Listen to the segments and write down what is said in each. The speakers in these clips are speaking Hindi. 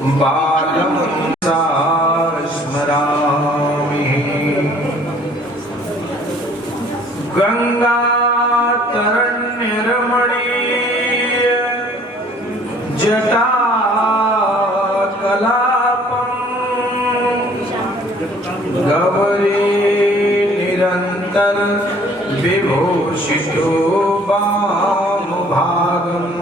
बालं सा स्मरामि गंगातरण्यरमणीय जटाकलापं गौरी निरन्तर विभूषितो वामभागम्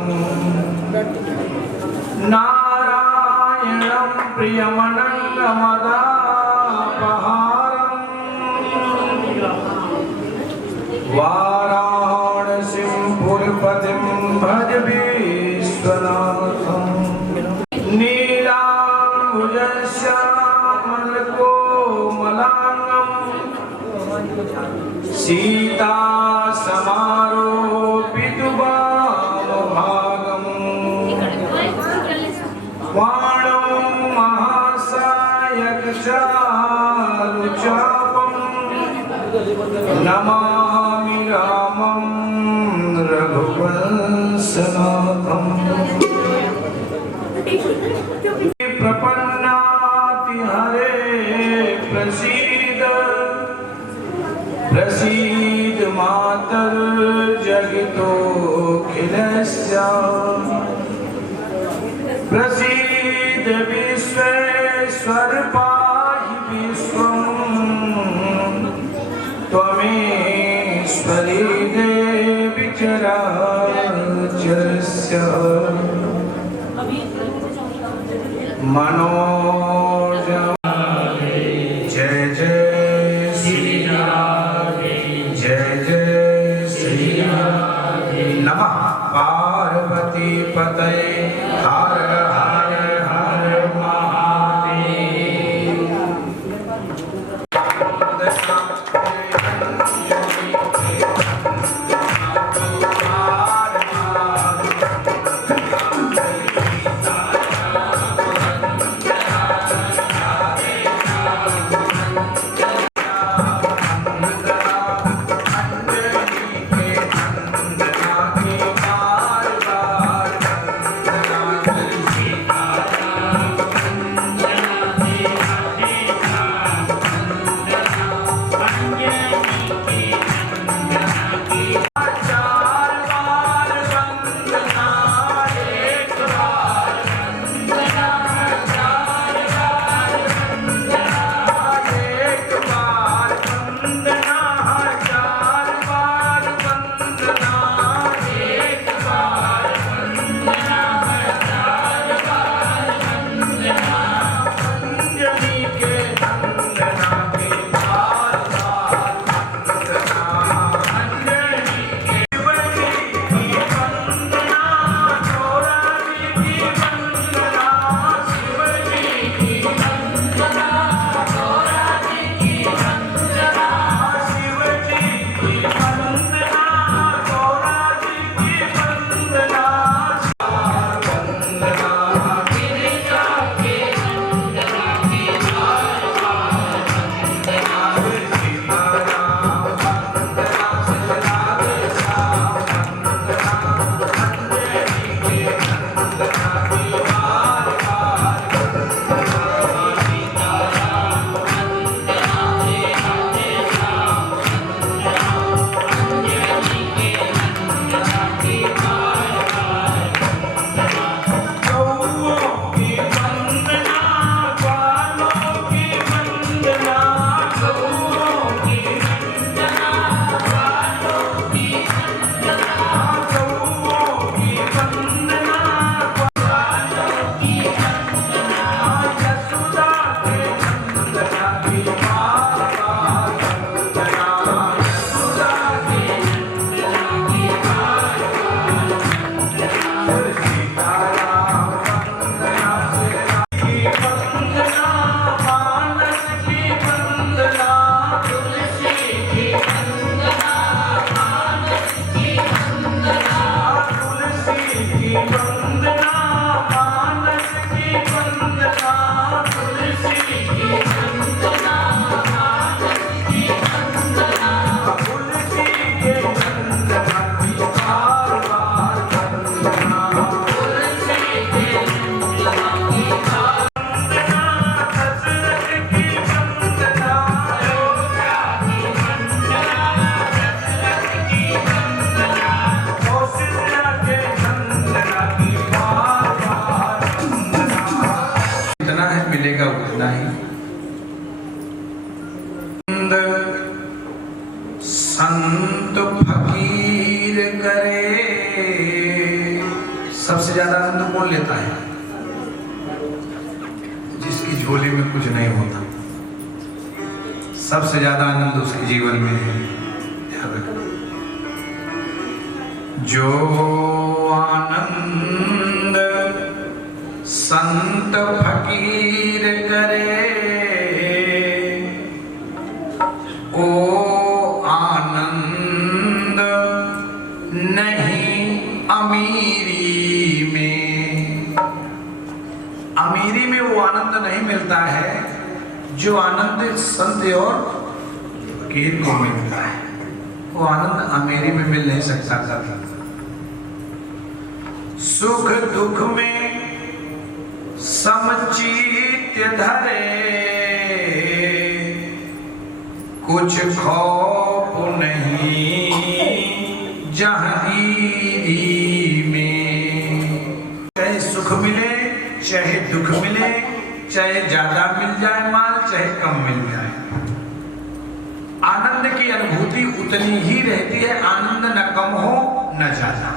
नारायणं प्रियमनङ्गमदापहारम् वाराणसीं पुरपतिं भज विश्वनाथम् नीलाम्बुजश्यामलकोमलाङ्गम् सीता समारोपितुवामभागम् वाणं महासायकचारुचापम् नमामि रामं रघुवंशनाथम् प्रपन्नाति हरे प्रसीद प्रसीद मातर्जगतोऽखिलस्य प्रसीद विश्वेश्वर पाहि विश्वं त्वमेश्वरी देवी चराचरस्य मनोजं जय जय श्री राम जय जय श्री राम नमः पार्वती पतये हर हर हर महादेव लेता है, जिसकी झोली में कुछ नहीं होता। सबसे ज्यादा आनंद उसके जीवन में है। जो आनंद संत फकीर करे, ओ आनंद नहीं अमीरी में। अमीरी में वो आनंद नहीं मिलता है जो आनंद संत और फकीर को मिलता है। वो आनंद अमीरी में मिल नहीं सकता था। सुख दुख में समचित्त धरे, कुछ खौफ नहीं जहांगीरी में। चाहे सुख मिले चाहे दुख मिले, चाहे ज्यादा मिल जाए माल चाहे कम मिल जाए, आनंद की अनुभूति उतनी ही रहती है। आनंद न कम हो न ज्यादा।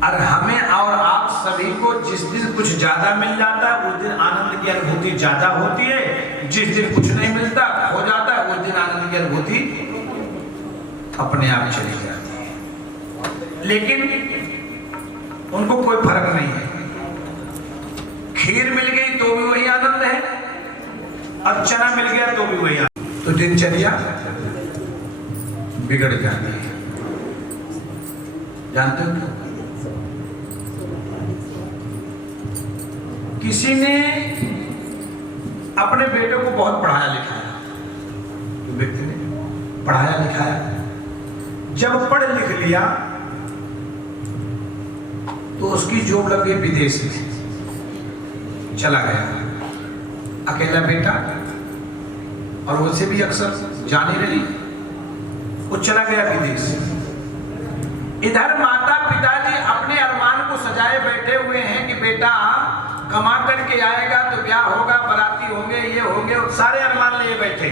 और हमें और आप सभी को जिस दिन कुछ ज्यादा मिल जाता है उस दिन आनंद की अनुभूति ज्यादा होती है। जिस दिन कुछ नहीं मिलता हो जाता है उस दिन आनंद की अनुभूति अपने आप चली जाती है। लेकिन उनको कोई फर्क नहीं है। खीर मिल गई तो भी वही आनंद है, और चना मिल गया तो भी वही आनंद। तो दिनचर्या बिगड़ जाती है। जानते हो किसी ने अपने बेटे को बहुत पढ़ाया लिखाया, तो व्यक्ति ने पढ़ाया लिखाया, जब पढ़ लिख लिया तो उसकी जॉब लग गई विदेश में, चला गया अकेला बेटा, और उनसे भी अक्सर जानी रही, वो चला गया विदेश। इधर माता पिताजी अपने अरमान को सजाए बैठे हुए हैं कि बेटा कमा करके आएगा तो ब्याह होगा, बराती होंगे, ये होंगे, और सारे अरमान लिए बैठे।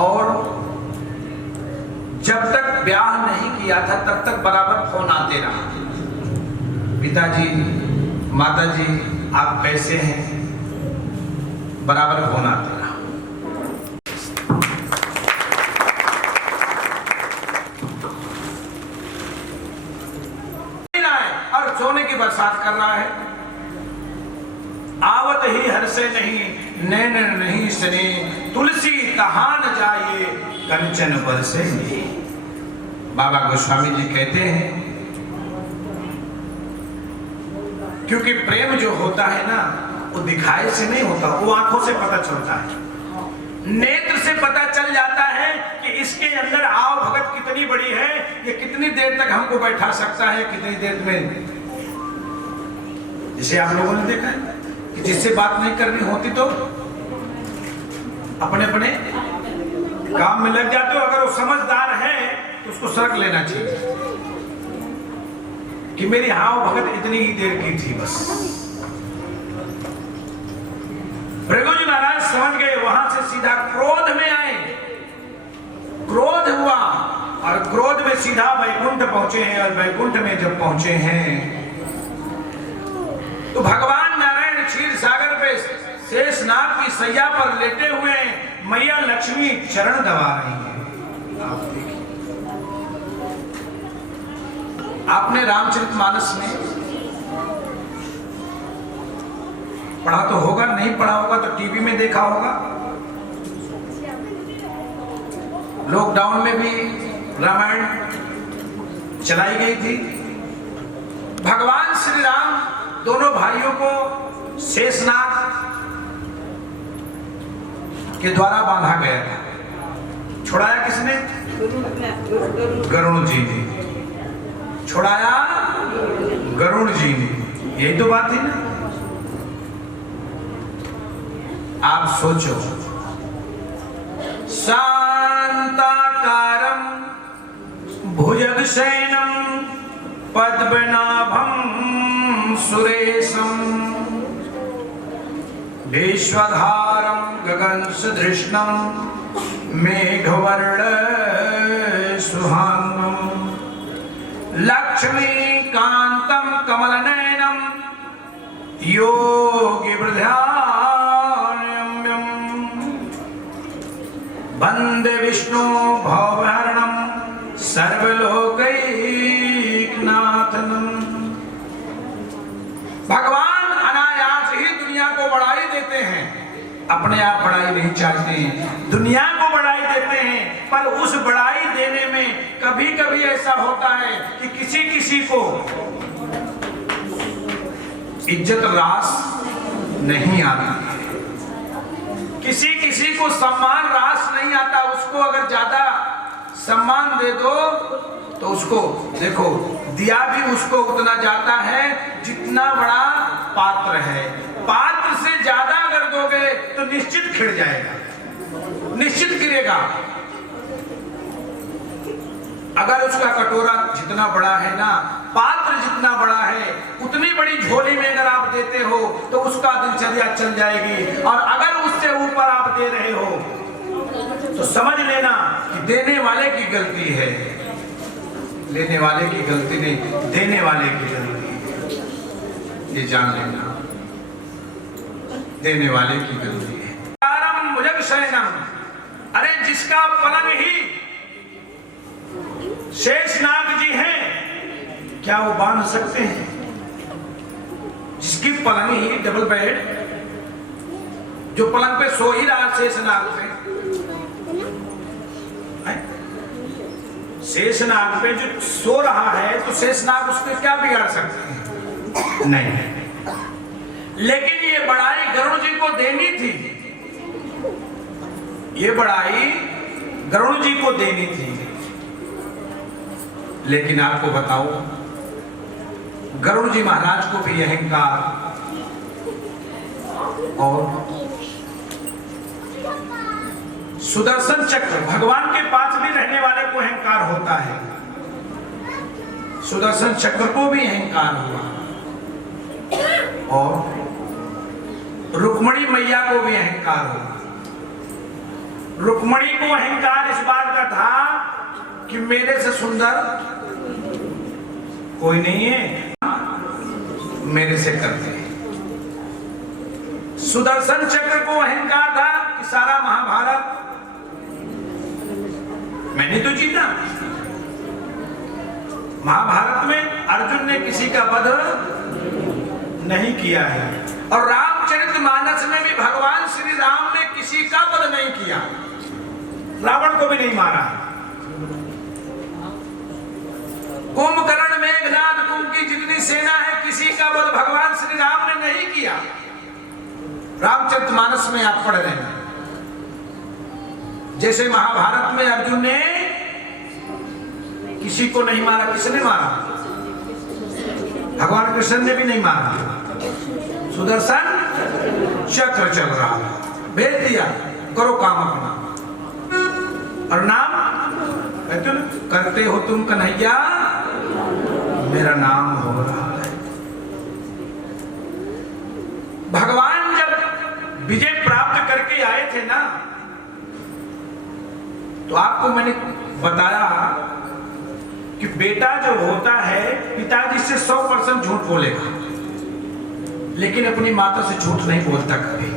और जब तक ब्याह नहीं किया था तब तक बराबर फोन आते रहा, पिताजी माताजी आप कैसे हैं, बराबर फोन आते रहा। और सोने की बरसात कर रहा है। आवत ही हर से नहीं, नैन नहीं सने, तुलसी कहाँ न जाइए, कंचन बरसे नहीं। बाबा गोस्वामी जी कहते हैं क्योंकि प्रेम जो होता है ना वो दिखाई से नहीं होता, वो आंखों से पता चलता है, नेत्र से पता चल जाता है कि इसके अंदर आव भगत कितनी बड़ी है, ये कितनी देर तक हमको बैठा सकता है, कितनी देर में। जिसे आप लोगों ने देखा है कि जिससे बात नहीं करनी होती तो अपने अपने काम में लग जाते हो। अगर वो समझदार है तो उसको सड़क लेना चाहिए कि मेरी हाव भगत इतनी ही देर की थी बस। भृगु जी महाराज समझ गए, वहां से सीधा क्रोध में आए, क्रोध हुआ और क्रोध में सीधा वैकुंठ पहुंचे हैं। और वैकुंठ में जब पहुंचे हैं तो भगवान नारायण क्षीर सागर पे शेषनाग की सैया पर लेटे हुए मैया लक्ष्मी चरण दबा रही हैं। आप देखिए, आपने रामचरितमानस में पढ़ा तो होगा, नहीं पढ़ा होगा तो टीवी में देखा होगा। लॉकडाउन में भी रामायण चलाई गई थी। भगवान श्री राम दोनों भाइयों को शेषनाग के द्वारा बांधा गया था। छुड़ाया किसने? गरुण जी ने छुड़ाया, गरुण जी ने। यही तो बात है ना। आप सोचो, शांताकारं भुजगशयनं पद्मनाभं सुरेशं विश्वधारं गगनसदृशं मेघवर्ण सुहांगम लक्ष्मीकांतं कमलनयनं योगी वृद्धारम्यं वंदे विष्णु भवहरणं सर्वलोकैकनाथनं। भगवान अनायास ही दुनिया को बढ़ाई देते हैं, अपने आप बढ़ाई नहीं चाहते हैं, दुनिया को बढ़ाई देते हैं। पर उस बढ़ाई देने में कभी कभी ऐसा होता है कि किसी किसी को इज्जत रास नहीं आती है, किसी किसी को सम्मान रास नहीं आता। उसको अगर ज्यादा सम्मान दे दो तो उसको देखो दिया भी उसको उतना जाता है जितना बड़ा पात्र है। पात्र से ज्यादा अगर दोगे तो निश्चित खिड़ जाएगा, निश्चित गिरेगा। अगर उसका कटोरा जितना बड़ा है ना, पात्र जितना बड़ा है, उतनी बड़ी झोली में अगर आप देते हो तो उसका दिनचर्या चल जाएगी। और अगर उससे ऊपर आप दे रहे हो तो समझ लेना कि देने वाले की गलती है, लेने वाले की गलती नहीं, देने वाले की गलती है। ये जान लेना, देने वाले की गलती है। भुजगशयनम, अरे जिसका पलंग ही शेषनाग जी हैं, क्या वो बांध सकते हैं? जिसकी पलंग ही डबल बेड, जो पलंग पे सो ही रहा शेषनाग पे, शेषनाग पे जो सो रहा है तो शेषनाग उसके क्या बिगाड़ सकते हैं? नहीं। लेकिन ये बड़ाई गरुड़ जी को देनी थी, ये बड़ाई गरुड़ जी को देनी थी। लेकिन आपको बताओ, गरुड़ जी महाराज को भी अहंकार और सुदर्शन चक्र, भगवान के पास भी रहने वाले को अहंकार होता है, सुदर्शन चक्र को भी अहंकार हुआ और रुक्मणी मैया को भी अहंकार हुआ। रुक्मणी को अहंकार इस बात का था कि मेरे से सुंदर कोई नहीं है, मेरे से करते हैं। सुदर्शन चक्र को अहंकार था कि सारा महाभारत मैंने तो जीता। महाभारत में अर्जुन ने किसी का वध नहीं किया है और रामचरितमानस में भी भगवान श्री राम ने किसी का वध नहीं किया, रावण को भी नहीं मारा। कुंभकर्ण, मेघनाद, कुंभ की जितनी सेना है, किसी का वध भगवान श्री राम ने नहीं किया। रामचरितमानस में आप पढ़ रहे हैं। जैसे महाभारत में अर्जुन ने किसी को नहीं मारा, किसने मारा? भगवान कृष्ण ने भी नहीं मारा। सुदर्शन चक्र चल रहा, भेज दिया, करो काम अपना। और नाम करते हो तुम कन्हैया, मेरा नाम हो रहा है। भगवान जब विजय प्राप्त करके आए थे ना, तो आपको मैंने बताया कि बेटा जो होता है पिताजी से 100% झूठ बोलेगा, लेकिन अपनी माता से झूठ नहीं बोलता कभी।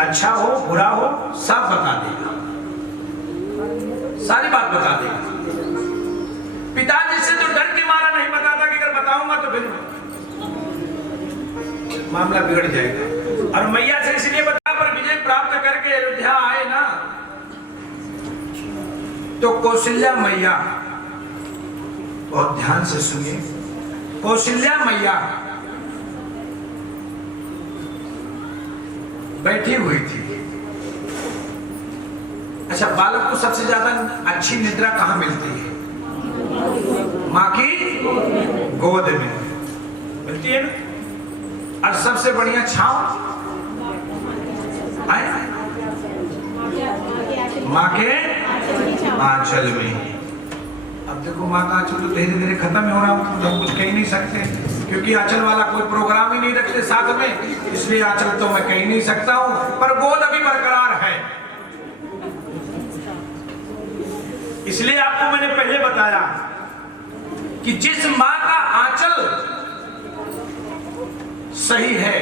अच्छा हो बुरा हो सब बता देगा, सारी बात बता देगा। पिताजी से तो डर के मारा नहीं बताता कि अगर बताऊंगा तो फिर मामला बिगड़ जाएगा। और मैया से इसलिए बता, पर विजय प्राप्त करके अयोध्या आए ना, तो कौशल्या मैया, बहुत ध्यान से सुनिए, कौशल्या मैया बैठी हुई थी। अच्छा, बालक को सबसे ज्यादा अच्छी निद्रा कहाँ मिलती है? माँ की गोद में मिलती है ना। और सबसे बढ़िया छांव माँ के आंचल में। अब देखो माँ का आंचल तो धीरे धीरे खत्म हो रहा, हम कुछ कह नहीं सकते क्योंकि आंचल वाला कोई प्रोग्राम ही नहीं रखते साथ में, इसलिए आंचल तो मैं कह ही नहीं सकता हूँ, पर गोद अभी बरकरार है। इसलिए आपको मैंने पहले बताया कि जिस मां का आंचल सही है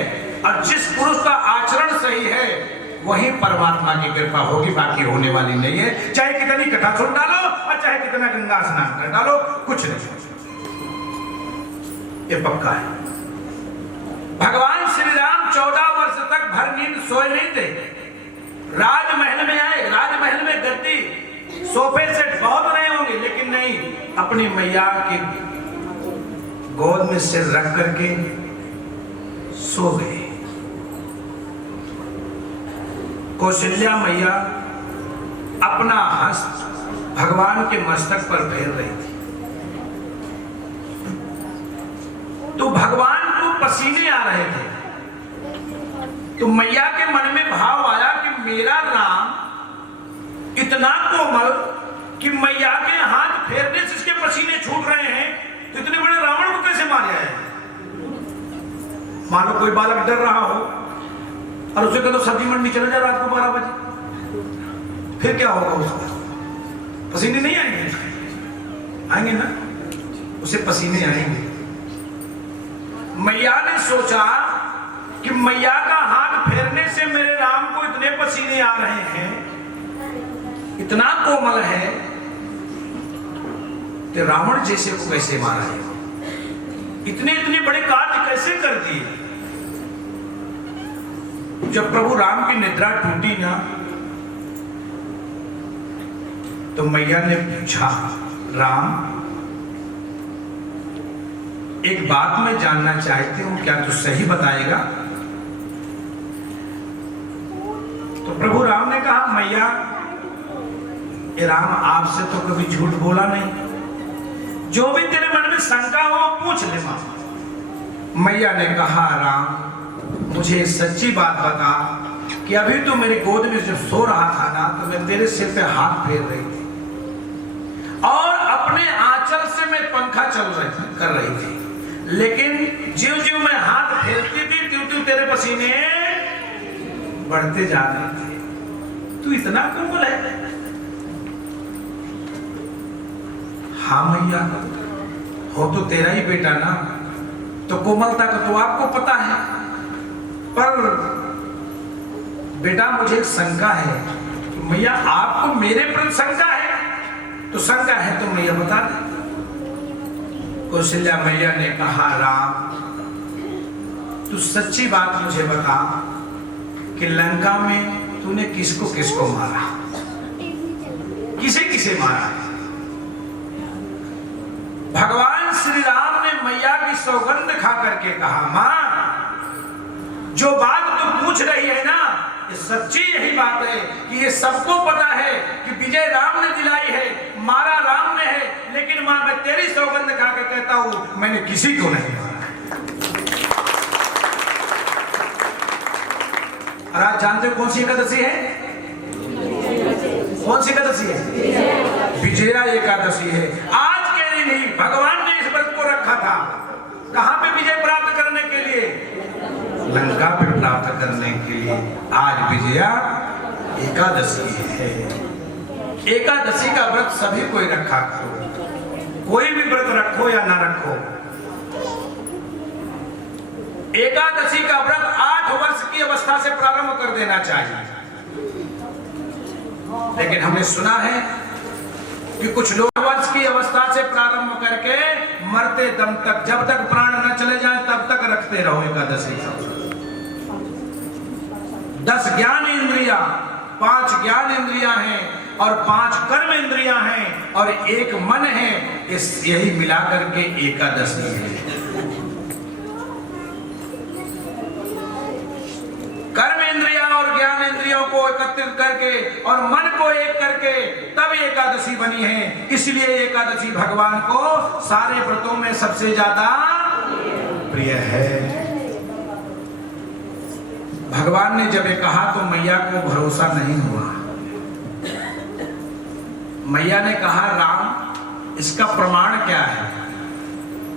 और जिस पुरुष का आचरण सही है वही परमात्मा की कृपा होगी, बाकी होने वाली नहीं है। चाहे कितनी कथा सुन डालो और चाहे कितना गंगा स्नान कर डालो, कुछ नहीं, ये पक्का है। भगवान श्री राम 14 वर्ष तक भर नींद सोए नहीं थे। राजमहल में आए, राजमहल में गद्दी सोफे सेट बहुत नए होंगे, लेकिन नहीं, अपनी मैया की गोद में सिर रख करके सो गए। कौशल्या मैया अपना हस्त भगवान के मस्तक पर फेर रही थी, तो भगवान को पसीने आ रहे थे। तो मैया के मन में भाव आया कि मेरा राम इतना कोमल कि मैया के हाथ फेरने से इसके पसीने छूट रहे हैं, तो इतने बड़े रावण को कैसे मारा है? मानो कोई बालक डर रहा हो और उसे कह दो सब्जी मंडी चले जा रात को 12 बजे, फिर क्या होगा? उसका पसीने नहीं आएंगे? आएंगे ना, उसे पसीने आएंगे। मैया ने सोचा कि मैया का हाथ फेरने से मेरे राम को इतने पसीने आ रहे हैं, इतना कोमल है, तो रावण जैसे को कैसे मारा है? इतने इतने बड़े कार्य कैसे कर दिए? जब प्रभु राम की निद्रा टूटी ना, तो मैया ने पूछा, राम एक बात मैं जानना चाहती हूं, क्या तू सही बताएगा? तो प्रभु राम ने कहा, मैया ये राम आपसे तो कभी झूठ बोला नहीं, जो भी तेरे मन में शंका हो पूछ ले मां। मैया ने कहा, राम मुझे सच्ची बात बता कि अभी तो मेरी गोद में जब सो रहा था ना, तो मैं तेरे सिर पे हाथ फेर रही थी और अपने आंचल से मैं पंखा कर रही थी, लेकिन ज्यों ज्यों मैं हाथ फेरती थी त्यों त्यों तेरे पसीने बढ़ते जा रहे थे। तू इतना कोमल है? हाँ मैया, हो तो तेरा ही बेटा ना, तो कोमलता का तो आपको पता है, पर बेटा मुझे एक शंका है कि मैया आपको मेरे प्रति शंका है, तो शंका है तो मैया बता दे। कौशल्या मैया ने कहा, राम तू सच्ची बात मुझे बता कि लंका में तूने किसको किसको मारा, किसे किसे मारा? भगवान श्री राम ने मैया की सौगंध खा करके कहा, मां जो बात तू पूछ रही है ना, ये सच्ची यही बात है कि ये सबको पता है कि विजय राम ने दिलाई है, मारा राम ने है, लेकिन मां मैं तेरी सौगंध खा के कहता हूं मैंने किसी को नहीं मारा। और आज जानते हो कौन सी एकादशी है? कौन सी एकादशी है? विजया एकादशी है। आज के लिए नहीं, भगवान ने इस व्रत को रखा था कहां पे? विजय प्राप्त करने के लिए, लंका पे प्राप्त करने के लिए। आज विजया एकादशी है। एकादशी का व्रत सभी कोई रखा करो, कोई भी व्रत रखो या ना रखो। एकादशी का व्रत 8 वर्ष की अवस्था से प्रारंभ कर देना चाहिए, लेकिन हमने सुना है कि कुछ लोग वर्ष की अवस्था से प्रारंभ करके मरते दम तक, जब तक प्राण न चले जाए तब तक रखते रहो एकादशी का। 10 ज्ञान इंद्रियां, 5 ज्ञान इंद्रियां हैं और 5 कर्म इंद्रियां हैं और 1 मन है, इस यही मिलाकर के एकादशी है। कर्म इंद्रियां और ज्ञान इंद्रियों को एकत्रित करके और मन को एक करके तब एकादशी बनी है। इसलिए एकादशी भगवान को सारे व्रतों में सबसे ज्यादा प्रिय है। भगवान ने जब ये कहा तो मैया को भरोसा नहीं हुआ। मैया ने कहा, राम इसका प्रमाण क्या है?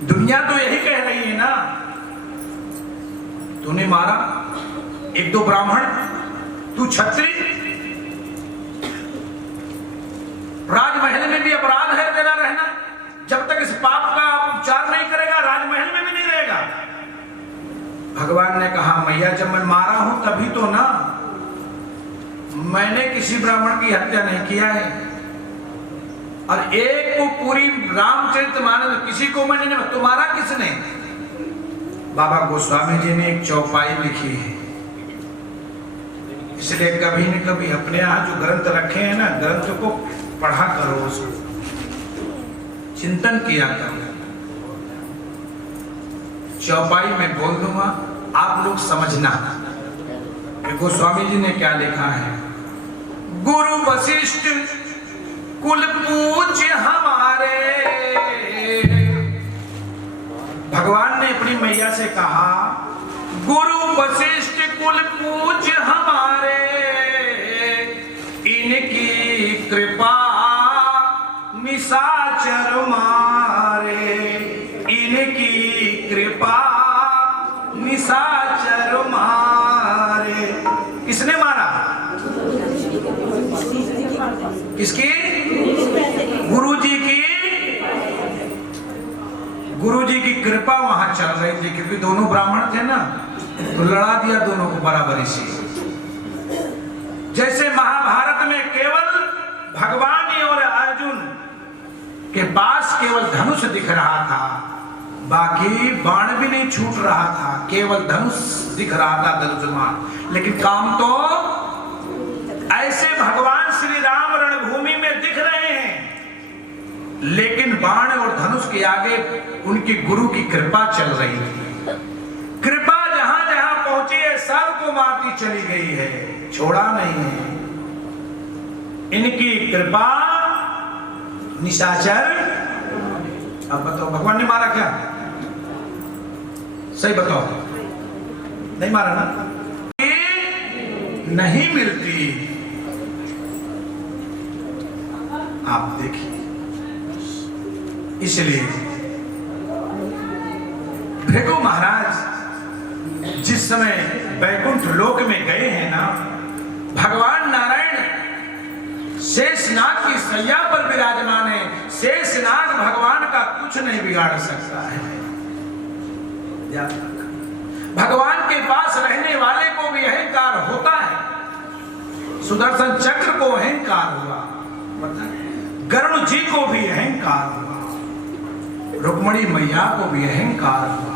दुनिया तो यही कह रही है ना, तूने मारा 1-2 ब्राह्मण, तू क्षत्रिय, राजमहल में भी मैया जब मैं मारा हूं तभी तो ना, मैंने किसी ब्राह्मण की हत्या नहीं किया है। और एक को पूरी रामचरितमानस किसी को मैंने नहीं, तुम्हारा किसने? बाबा गोस्वामी जी ने एक चौपाई लिखी है, इसलिए कभी न कभी अपने यहाँ जो ग्रंथ रखे हैं ना, ग्रंथ को पढ़ा करो, उसको चिंतन किया करो। चौपाई में बोल दूंगा, आप लोग समझना कि गोस्वामी जी ने क्या लिखा है। गुरु वशिष्ठ कुल पूज्य हमारे, भगवान ने अपनी मैया से कहा, गुरु वशिष्ठ कुल पूज्य हमारे, इनकी कृपा निशाचर मारे, इनकी कृपा निशाचर मारे। किसने मारा? किसकी? गुरु जी की कृपा वहां चल रही थी, क्योंकि दोनों ब्राह्मण थे ना, तो लड़ा दिया दोनों को बराबरी से। जैसे महाभारत में केवल भगवान और अर्जुन के पास केवल धनुष दिख रहा था, बाकी बाण भी नहीं छूट रहा था, केवल धनुष दिख रहा था, धनुष्मान। लेकिन काम तो ऐसे भगवान श्री राम रणभूमि में दिख रहे हैं, लेकिन बाण और धनुष के आगे उनकी गुरु की कृपा चल रही थी। कृपा जहां जहां पहुंची है, सबको मारती चली गई है, छोड़ा नहीं है। इनकी कृपा निशाचर। अब बताओ, भगवान ने मारा क्या? सही बताओ, नहीं मारा ना? नहीं मिलती। आप देखिए, इसलिए भृगु महाराज जिस समय वैकुंठ लोक में गए हैं ना, भगवान नारायण शेषनाग की सैया पर विराजमान है। शेषनाग भगवान का कुछ नहीं बिगाड़ सकता है। भगवान के पास रहने वाले को भी अहंकार होता है। सुदर्शन चक्र को अहंकार हुआ, गरुड़ जी को भी अहंकार हुआ, रुक्मणी मैया को भी अहंकार हुआ।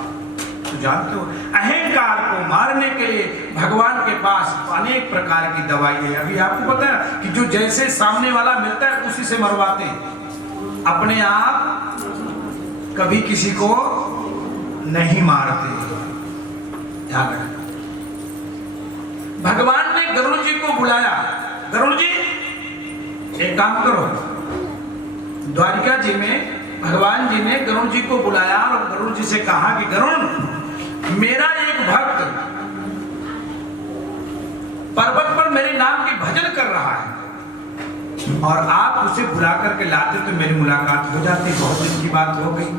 तो जानते हो, अहंकार को मारने के लिए भगवान के पास अनेक प्रकार की दवाई है। अभी आपको पता है कि जो जैसे सामने वाला मिलता है उसी से मरवाते हैं, अपने आप कभी किसी को नहीं मारते। ध्यान रखना। भगवान ने गरुड़ जी को बुलाया, गरुड़ जी एक काम करो। द्वारिका जी में भगवान जी ने गरुड़ जी को बुलाया और गरुड़ जी से कहा कि गरुड़, मेरा एक भक्त पर्वत पर मेरे नाम की भजन कर रहा है और आप उसे बुला करके लाते तो मेरी मुलाकात हो जाती। बहुत दिन की बात हो गई।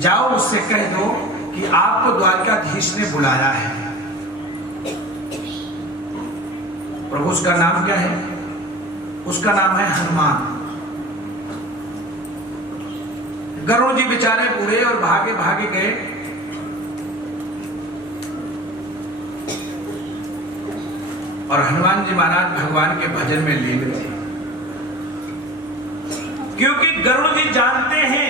जाओ उससे कह दो कि आपको द्वारकाधीश ने बुलाया है। प्रभु उसका नाम क्या है? उसका नाम है हनुमान। गरुड़ जी बेचारे बूढ़े और भागे भागे गए। और हनुमान जी महाराज भगवान के भजन में लीन थे, क्योंकि गरुड़ जी जानते हैं,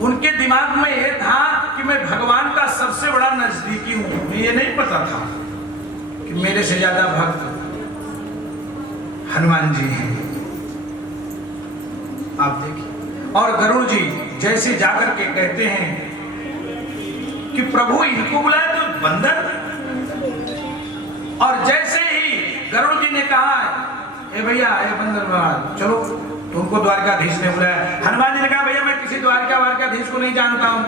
उनके दिमाग में यह था कि मैं भगवान का सबसे बड़ा नजदीकी हूं। उन्हें यह नहीं पता था कि मेरे से ज्यादा भक्त हनुमान जी हैं। आप देखिए, और गरुड़ जी जैसे जाकर के कहते हैं कि प्रभु इनको बुलाए तो बंदर। और जैसे ही गरुड़ जी ने कहा, ए भैया, ए बंदर महाराज चलो, तुमको द्वारकाधीश ने बुलाया। हनुमान जी ने कहा, भैया मैं किसी द्वारकाधीश को नहीं जानता हूं,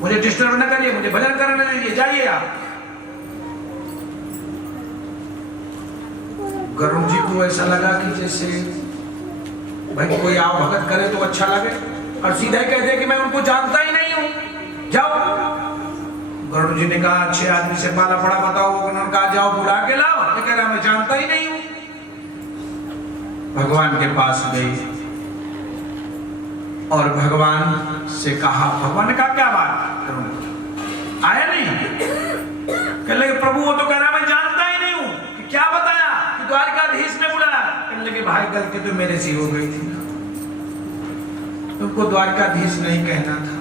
मुझे डिस्टर्ब न करिए, मुझे भजन करने दीजिए, जाइए आप। गरुड़ जी को ऐसा लगा कि जैसे भाई कोई आओ भगत करे तो अच्छा लगे, और सीधा ही कह दे कि मैं उनको जानता ही नहीं हूं, जाओ। गरुड़ जी ने कहा, अच्छे आदमी से पाला पड़ा बताओ। उन्होंने कहा, जाओ बुला के लाओ। ये कह रहा मैं जानता ही नहीं हूं। भगवान के पास गई और भगवान से कहा, भगवान ने कहा क्या बात करूं, आया नहीं? कहने लगे प्रभु वो तो कह रहा मैं जानता ही नहीं हूं। कि क्या बताया? कि द्वारकाधीश ने बुलाया। कहने लगे भाई गलती तो मेरे से हो गई थी ना, तुमको द्वारकाधीश नहीं कहना था,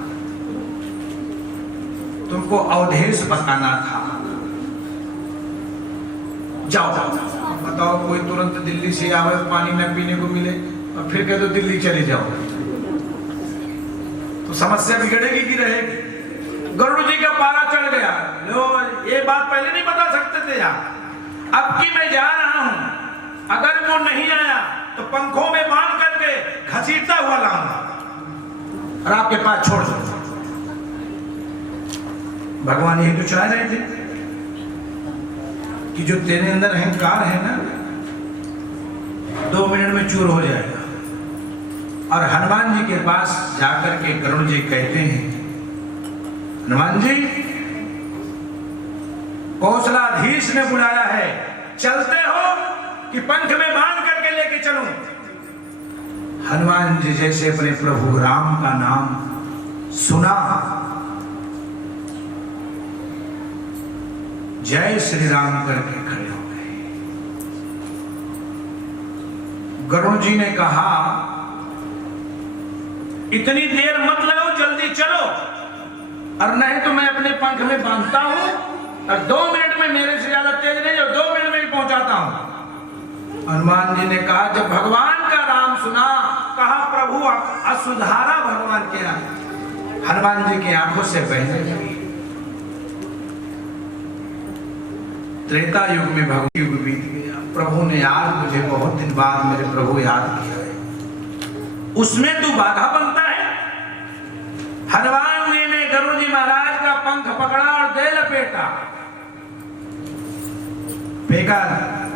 तुमको अवधेश बताना था। जाओ बताओ, कोई तुरंत दिल्ली से आवे पानी न पीने को मिले और फिर कह दो दिल्ली चले जाओ, तो समस्या बिगड़ेगी कि रहेगी? गरुड़ जी का पारा चढ़ गया। लो ये बात पहले नहीं बता सकते थे यार। अब की मैं जा रहा हूं, अगर वो नहीं आया तो पंखों में बांध करके घसीटता हुआ लाऊंगा और आपके पास छोड़ दूंगा। भगवान यही तो चाह रहे थे कि जो तेरे अंदर अहंकार है ना, 2 मिनट में चूर हो जाएगा। और हनुमान जी के पास जाकर के गरुड़ जी कहते हैं, हनुमान जी कौशलाधीश ने बुलाया है, चलते हो कि पंख में बांध करके लेके चलूं? हनुमान जी जैसे अपने प्रभु राम का नाम सुना, जय श्री राम करके खड़े हो गए। गरुड़ जी ने कहा इतनी देर मत लगाओ, जल्दी चलो, और नहीं तो मैं अपने पंख में बांधता हूं और 2 मिनट में, मेरे से ज्यादा तेज नहीं, और 2 मिनट में ही पहुंचाता हूं। हनुमान जी ने कहा, जब भगवान का नाम सुना, कहा प्रभु असुधारा भगवान के नाम। हनुमान जी की आंखों से बहने लगी। त्रेता युग में भगवान युग बीत गया। प्रभु ने आज मुझे बहुत दिन बाद मेरे प्रभु याद किया है, उसमें तू बाधा बनता है? हनुमान जी ने गरुड़ जी महाराज का पंख पकड़ा और दे लपेटा, फेंका,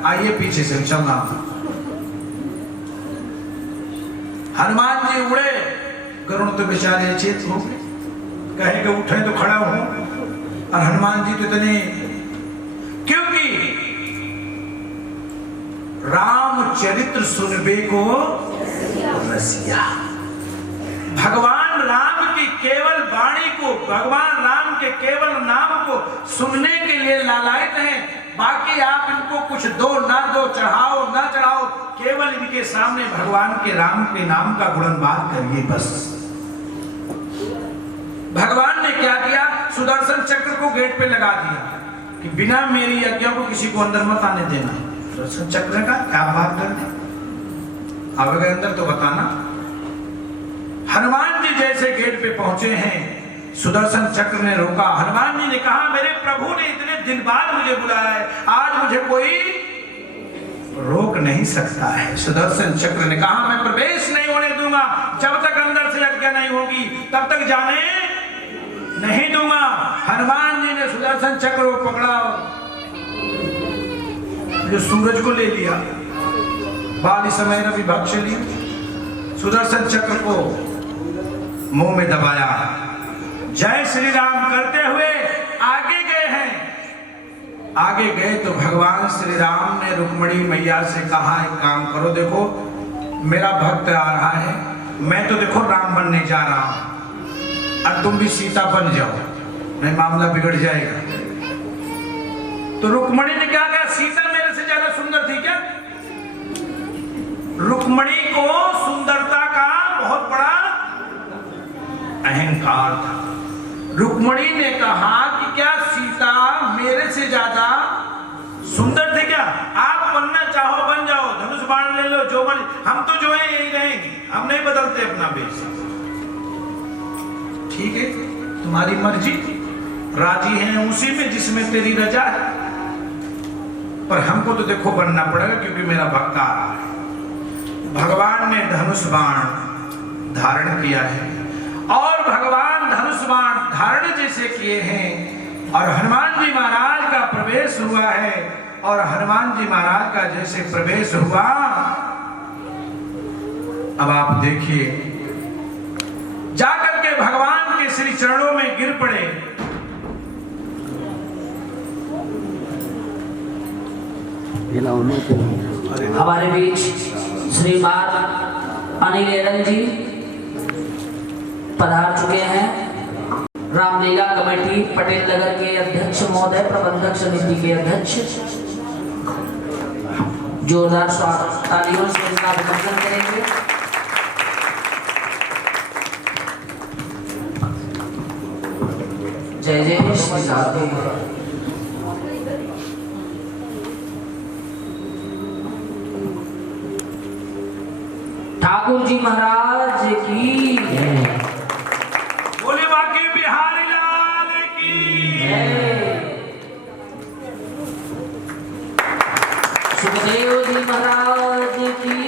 आइए पीछे से चलना। हनुमान जी उड़े, गरुड़ तो बेचारे चेत हो गए, कहे कि उठे तो खड़ा हो, और हनुमान जी तो इतने, क्योंकि रामचरित्र सुनबे को रसिया, भगवान राम की केवल वाणी को, भगवान राम के केवल नाम को सुनने के लिए लालायित हैं। बाकी आप इनको कुछ दो ना दो, चढ़ाओ ना चढ़ाओ, केवल इनके सामने भगवान के राम के नाम का गुणगान करिए बस। भगवान ने क्या किया? सुदर्शन चक्र को गेट पे लगा दिया कि बिना मेरी आज्ञा को किसी को अंदर मत आने देना। सुदर्शन चक्र का क्या बात करते, अब अगर अंदर तो बताना। हनुमान जी जैसे गेट पे पहुंचे हैं, सुदर्शन चक्र ने रोका। हनुमान जी ने कहा मेरे प्रभु ने इतने दिन बाद मुझे बुलाया है, आज मुझे कोई रोक नहीं सकता है। सुदर्शन चक्र ने कहा मैं प्रवेश नहीं होने दूंगा, जब तक अंदर से आज्ञा नहीं होगी तब तक जाने नहीं दूंगा। हनुमान जी ने सुदर्शन चक्र को पकड़ा, जो सूरज को ले लिया, बाली समय रवि भक्ष लिया, सुदर्शन चक्र को मुंह में दबाया, जय श्री राम करते हुए आगे गए हैं। आगे गए तो भगवान श्री राम ने रुक्मणी मैया से कहा एक काम करो, देखो मेरा भक्त आ रहा है, मैं तो देखो राम बनने जा रहा हूं, और तुम भी सीता बन जाओ, नहीं मामला बिगड़ जाएगा। तो रुक्मणी ने क्या कहा? सीता मेरे से ज्यादा सुंदर थी क्या? रुक्मणी को सुंदरता का बहुत बड़ा अहंकार था। रुक्मणी ने कहा कि क्या सीता मेरे से ज्यादा सुंदर थे क्या? आप बनना चाहो बन जाओ, धनुष बाण ले लो, जो बन, हम तो जो है यही रहेंगे, हम नहीं बदलते अपना वेश। ठीक है, तुम्हारी मर्जी, राजी हैं उसी में जिसमें तेरी रजा है, पर हमको तो देखो बनना पड़ेगा क्योंकि मेरा भक्त आ रहा है। भगवान ने धनुष बाण धारण किया है, और भगवान धनुष बाण धारण जैसे किए हैं, और हनुमान जी महाराज का प्रवेश हुआ है, और हनुमान जी महाराज का जैसे प्रवेश हुआ, अब आप देखिए, जाकर के भगवान के श्री चरणों में गिर पड़े। हमारे बीच श्रीमान अनिल एरन जी पधार चुके हैं रामलीला कमेटी पटेल नगर के अध्यक्ष महोदय, प्रबंधक समिति के अध्यक्ष। जोरदार तालियों से इनका अभिनंदन करेंगे। जय जय श्री राधे। ठाकुर जी महाराज की बोले बाकी बिहारी लाल की सुखदेव जी महाराज की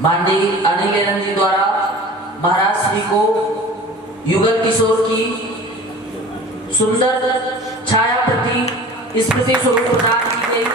माननीय अनिल एनन जी द्वारा महाराज श्री को युगल किशोर की सुंदर छाया प्रति स्मृति स्वरूप प्रदान की गई।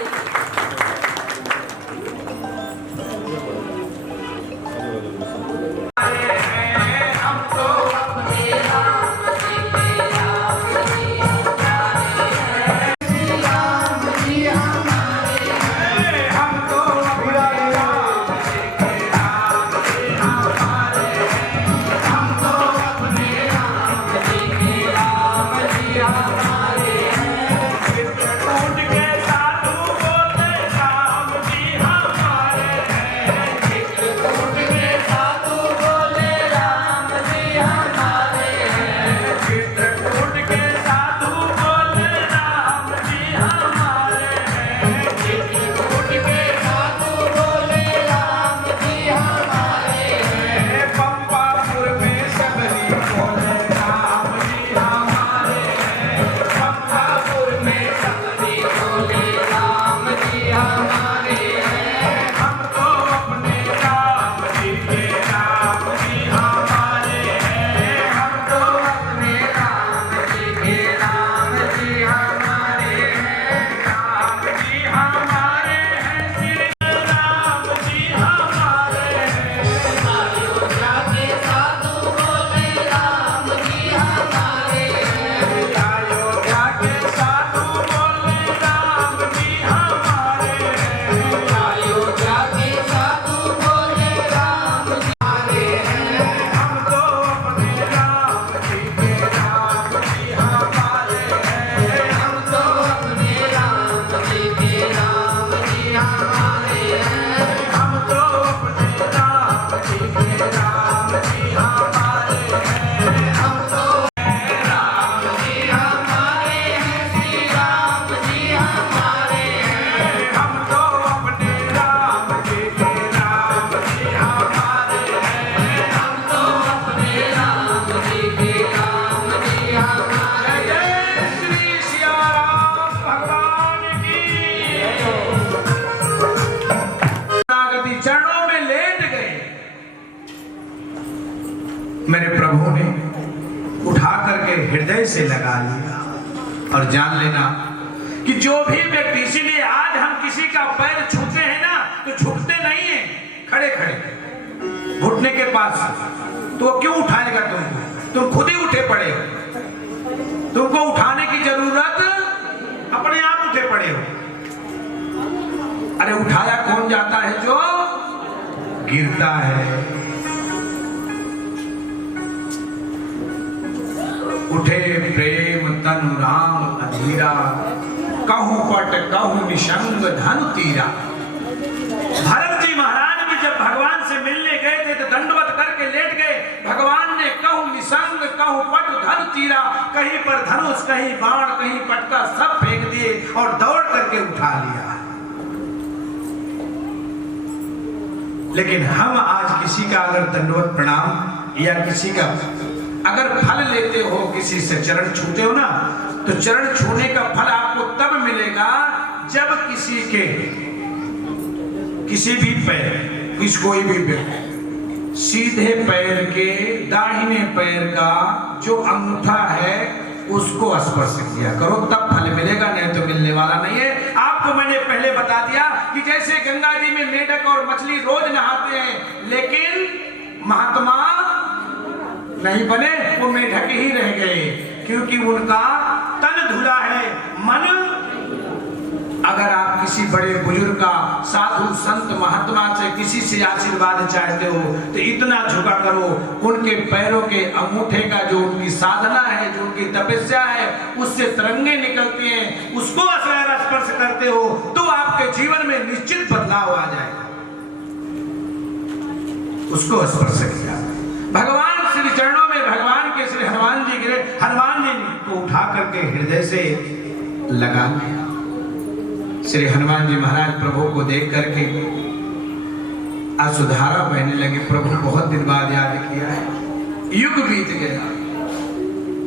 मेरे प्रभु ने उठा करके हृदय से लगा लिया। और जान लेना कि जो भी व्यक्ति, इसीलिए आज हम किसी का पैर छूते हैं ना तो झुकते नहीं है, खड़े खड़े घुटने के पास। तो वो क्यों उठाएगा तुमको? तुम खुद ही उठे पड़े हो, तुमको उठाने की जरूरत अपने आप उठे पड़े हो। अरे उठाया कौन जाता है? जो गिरता है। उठे प्रेम तनु राम अधीरा, कहूं पट कहूं निशंग धनु तीरा। भरत जी महाराज भी जब भगवान से मिलने गए थे तो दंडवत करके लेट गए। भगवान ने कहूं निशंग कहूं पट धनु तीरा, कहीं पर धनुष कहीं बाण कहीं पटका सब फेंक दिए और दौड़ करके उठा लिया। लेकिन हम आज किसी का अगर दंडवत प्रणाम या किसी का अगर फल लेते हो, किसी से चरण छूते हो ना, तो चरण छूने का फल आपको तब मिलेगा जब किसी के किसी भी पैर, कोई भी सीधे पैर के दाहिने पैर का जो अंगूठा है उसको स्पर्श किया करो, तब फल मिलेगा, नहीं तो मिलने वाला नहीं है। आपको मैंने पहले बता दिया कि जैसे गंगा जी में मेढक और मछली रोज नहाते हैं, लेकिन महात्मा नहीं बने, वो मेढक ही रह गए, क्योंकि उनका तन धुला है, मन। अगर आप किसी बड़े बुजुर्ग का, साधु संत महात्मा से किसी से आशीर्वाद चाहते हो तो इतना झुका करो, उनके पैरों के अंगूठे का जो उनकी साधना है, जो उनकी तपस्या है, उससे तरंगे निकलती हैं, उसको अगर स्पर्श करते हो तो आपके जीवन में निश्चित बदलाव आ जाएगा। उसको स्पर्श किया, भगवान श्री चरणों में भगवान के श्री हनुमान जी गिरे, हनुमान जी को उठा करके हृदय से लगा दिया। श्री हनुमान जी महाराज प्रभु को देख करके अश्रुधारा बहने लगे। प्रभु बहुत दिन बाद याद किया है, युग बीत गया,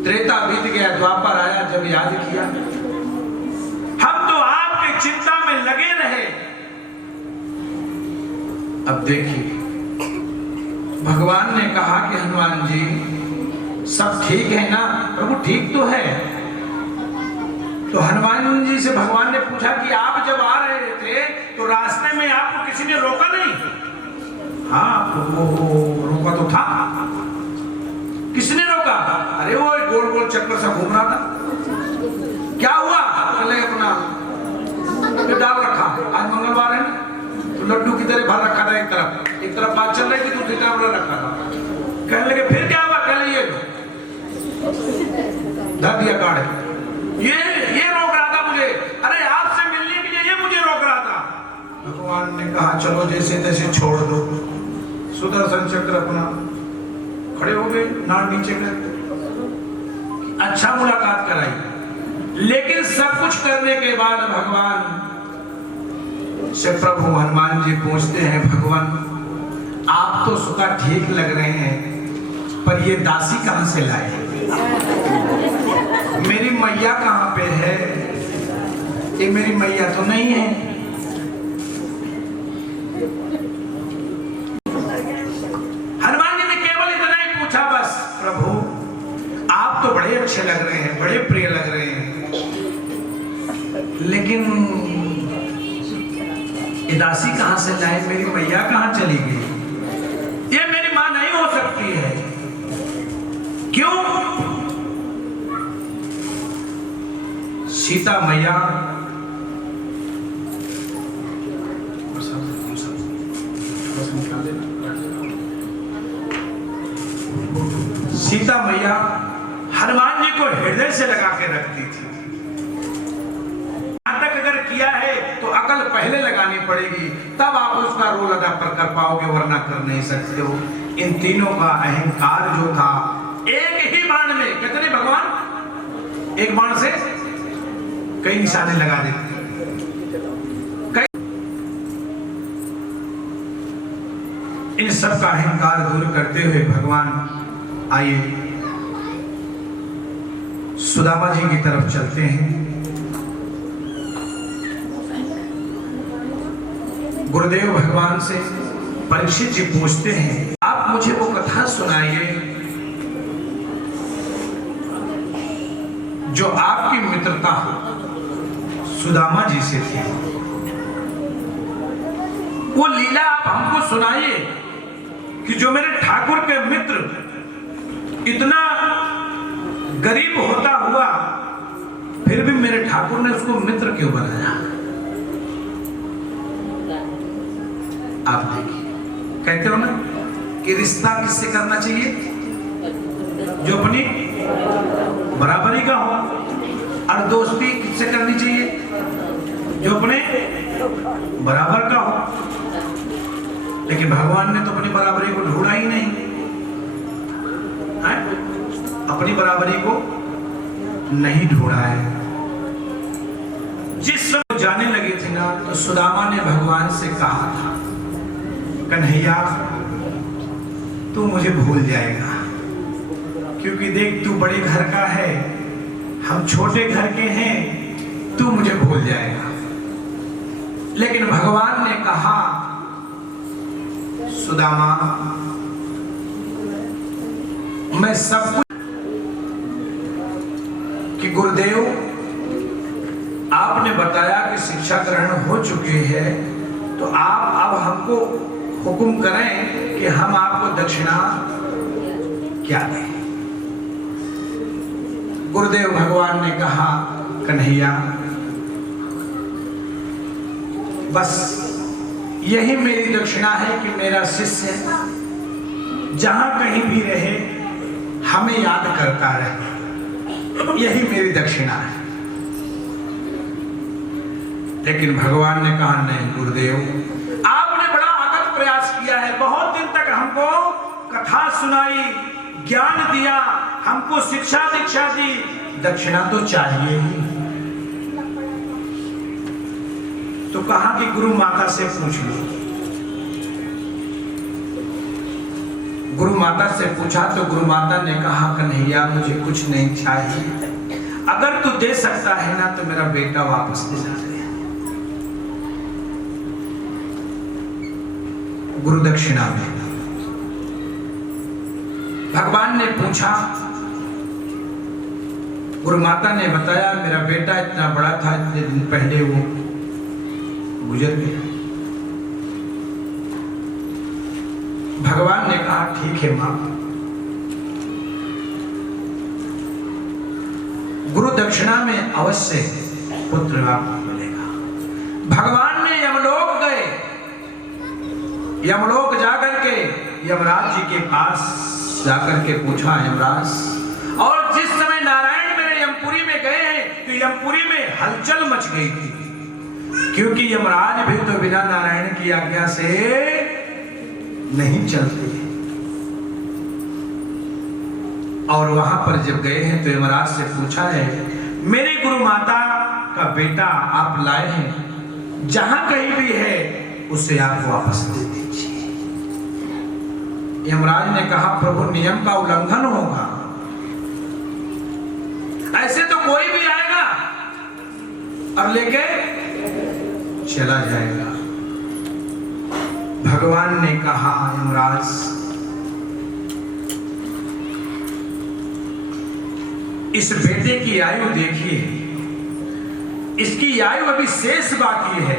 त्रेता बीत गया, द्वापर आया, जब याद किया हम तो आपकी चिंता में लगे रहे। अब देखिए भगवान ने कहा कि हनुमान जी सब ठीक है ना? प्रभु ठीक तो है। तो हनुमान जी से भगवान ने पूछा कि आप जब आ रहे थे तो रास्ते में आपको किसी ने रोका नहीं? हाँ, वो रोका तो था। किसने रोका? अरे वो गोल गोल चक्कर सा घूम रहा था। क्या हुआ? चले अपना डाल रखा, आज मंगलवार है ना, तो लड्डू की तरह भर रखा था, एक तरफ बात चल रही थी, दूसरी तरफ रखा था। कहने लगे फिर क्या हुआ? कह लिए धर दिया काढ़े, ये रोक रहा था मुझे, अरे आपसे मिलने के लिए ये मुझे रोक रहा था। भगवान ने कहा चलो जैसे तैसे छोड़ दो। सुदर्शन चक्र अपना खड़े हो गए, नाड़ नीचे कर, अच्छा मुलाकात कराई। लेकिन सब कुछ करने के बाद भगवान से प्रभु हनुमान जी पूछते हैं, भगवान आप तो सुखा ठीक लग रहे हैं, पर ये दासी कहां से लाए? मेरी मैया कहां पे है? ये मेरी मैया तो नहीं है। हनुमान जी ने केवल इतना ही पूछा बस, प्रभु आप तो बड़े अच्छे लग रहे हैं, बड़े प्रिय लग रहे हैं, लेकिन ये दासी कहां से लाए? मेरी मैया कहां चली गई? ये मेरी मां नहीं हो सकती है। क्यों? सीता मैया सीता मैया हनुमान जी को हृदय से लगा के रखती थी। नाटक अगर किया है तो अकल पहले लगानी पड़ेगी, तब आप उसका रोल अदा कर पाओगे, वरना कर नहीं सकते हो। इन तीनों का अहंकार जो था, एक ही बाण में, कितने भगवान एक बाण से कई निशाने लगा देते। इन सब का अहंकार दूर करते हुए भगवान आइए सुदामा जी की तरफ चलते हैं। गुरुदेव भगवान से परीक्षित जी पूछते हैं, आप मुझे वो कथा सुनाइए जो आपकी मित्रता सुदामा जी से थी। वो लीला आप हमको सुनाइए कि जो मेरे ठाकुर के मित्र इतना गरीब होता हुआ फिर भी मेरे ठाकुर ने उसको मित्र क्यों बनाया? आप देखिए, कहते हो ना कि रिश्ता किससे करना चाहिए? जो अपनी बराबरी का हो। और दोस्ती किससे करनी चाहिए? जो अपने बराबर का हो। लेकिन भगवान ने तो अपनी बराबरी को ढूंढा ही नहीं है? अपनी बराबरी को नहीं ढूंढा है। जिस समय जाने लगे थे ना, तो सुदामा ने भगवान से कहा था, कन्हैया तू मुझे भूल जाएगा, क्योंकि देख तू बड़े घर का है, हम छोटे घर के हैं, तू मुझे भूल जाएगा। लेकिन भगवान ने कहा, सुदामा मैं सब कुछ कि गुरुदेव आपने बताया कि शिक्षा ग्रहण हो चुकी है, तो आप अब हमको हुक्म करें कि हम आपको दक्षिणा क्या दें। गुरुदेव भगवान ने कहा, कन्हैया बस यही मेरी दक्षिणा है कि मेरा शिष्य जहां कहीं भी रहे हमें याद करता रहे, यही मेरी दक्षिणा है। लेकिन भगवान ने कहा, नहीं गुरुदेव, आपने बड़ा अथक प्रयास किया है, बहुत दिन तक हमको कथा सुनाई, ज्ञान दिया, हमको शिक्षा दीक्षा दी, दक्षिणा तो चाहिए ही। तो कहा कि गुरु माता से पूछ लो। गुरु माता से पूछा तो गुरु माता ने कहा, कन्हैया मुझे कुछ नहीं चाहिए, अगर तू दे सकता है ना तो मेरा बेटा वापस दिला दे। गुरु दक्षिणा में भगवान ने पूछा, गुरु माता ने बताया मेरा बेटा इतना बड़ा था, इतने दिन पहले वो गुजर गया। भगवान ने कहा, ठीक है मां, गुरु दक्षिणा में अवश्य पुत्र आपको मिलेगा। भगवान ने यमलोक गए, यमलोक जाकर के यमराज जी के पास जाकर के पूछा, यमराज, और जिस समय नारायण मेरे यमपुरी में गए हैं तो यमपुरी में हलचल मच गई थी, क्योंकि यमराज भी तो बिना नारायण की आज्ञा से नहीं चलते। और वहां पर जब गए हैं तो यमराज से पूछा है, मेरी गुरु माता का बेटा आप लाए हैं, जहां कहीं भी है उसे आप वापस दे दीजिए। यमराज ने कहा, प्रभु नियम का उल्लंघन होगा, ऐसे तो कोई भी आएगा और लेके चला जाएगा। भगवान ने कहा, यमराज इस बेटे की आयु देखिए, इसकी आयु अभी शेष बाकी है,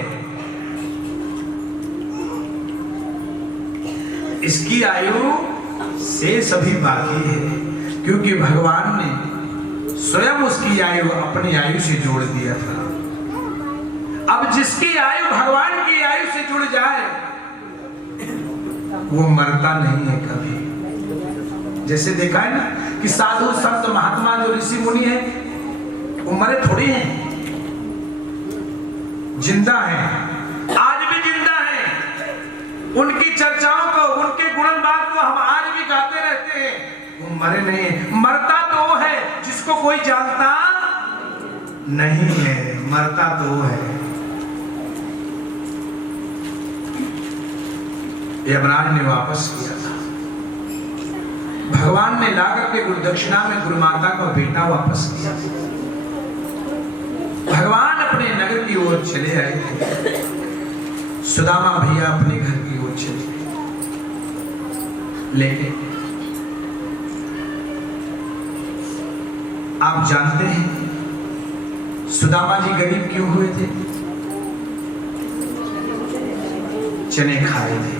इसकी आयु शेष अभी बाकी है, क्योंकि भगवान ने स्वयं उसकी आयु अपनी आयु से जोड़ दिया था। अब जिसकी आयु भगवान की आयु से जुड़ जाए वो मरता नहीं है कभी। जैसे देखा है ना कि साधु संत महात्मा जो ऋषि मुनि है वो मरे थोड़ी हैं, जिंदा हैं, आज भी जिंदा हैं। उनकी चर्चाओं को, उनके गुणगान को हम आज भी गाते रहते हैं, वो मरे नहीं है। मरता तो वो है जिसको कोई जानता नहीं है, मरता तो वो है। यमराज ने वापस किया था, भगवान ने लाकर के गुरु दक्षिणा में गुरु माता का बेटा वापस किया। भगवान अपने नगर की ओर चले आए थे, सुदामा भैया अपने घर की ओर चले, लेकिन आप जानते हैं सुदामा जी गरीब क्यों हुए थे? चने खा रहे थे,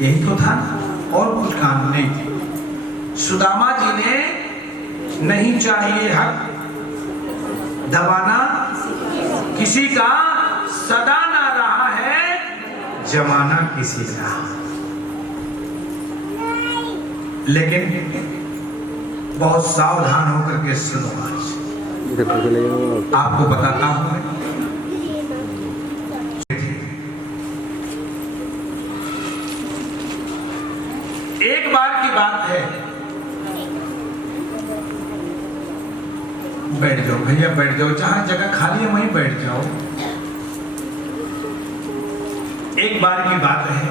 यही तो था, और कुछ काम नहीं थे। सुदामा जी ने नहीं चाहिए हक दबाना किसी का, सदा ना रहा है जमाना किसी का। लेकिन बहुत सावधान होकर के सुनो, आज आपको बताता हूं। एक बार की बात है, बैठ जाओ भैया, बैठ जाओ, जहां जगह खाली है वहीं बैठ जाओ। एक बार की बात है,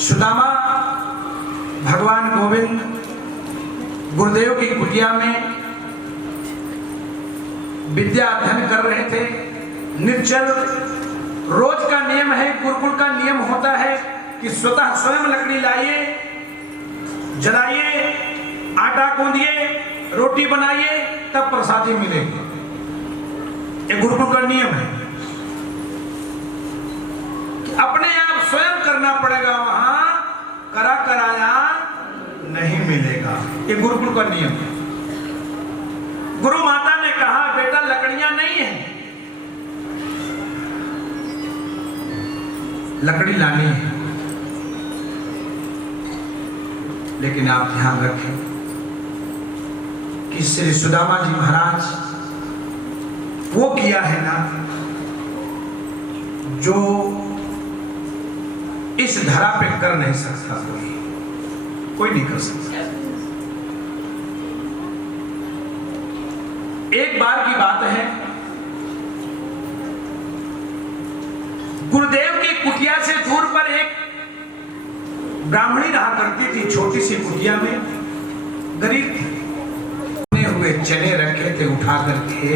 सुदामा भगवान गोविंद गुरुदेव की कुटिया में विद्या अध्ययन कर रहे थे। निर्जल, रोज का नियम है, गुरुकुल का नियम होता है कि स्वतः स्वयं लकड़ी लाइए, जलाइए, आटा गूंदिए, रोटी बनाइए, तब प्रसादी मिलेगी। ये गुरुकुल का नियम है। अपने आप स्वयं करना पड़ेगा, वहां करा कराया नहीं मिलेगा। ये गुरुकुल का नियम है। गुरु माता ने कहा बेटा लकड़ियां नहीं है, लकड़ी लानी है, लेकिन आप ध्यान रखें कि श्री सुदामा जी महाराज वो किया है ना जो इस धरा पे कर नहीं सकता, कोई नहीं कर सकता। एक बार की बात है, गुरुदेव की कुटिया से दूर पर एक ब्राह्मणी रहा करती थी, छोटी सी कुटिया में, गरीब थी। बने हुए चने रखे थे, उठा करके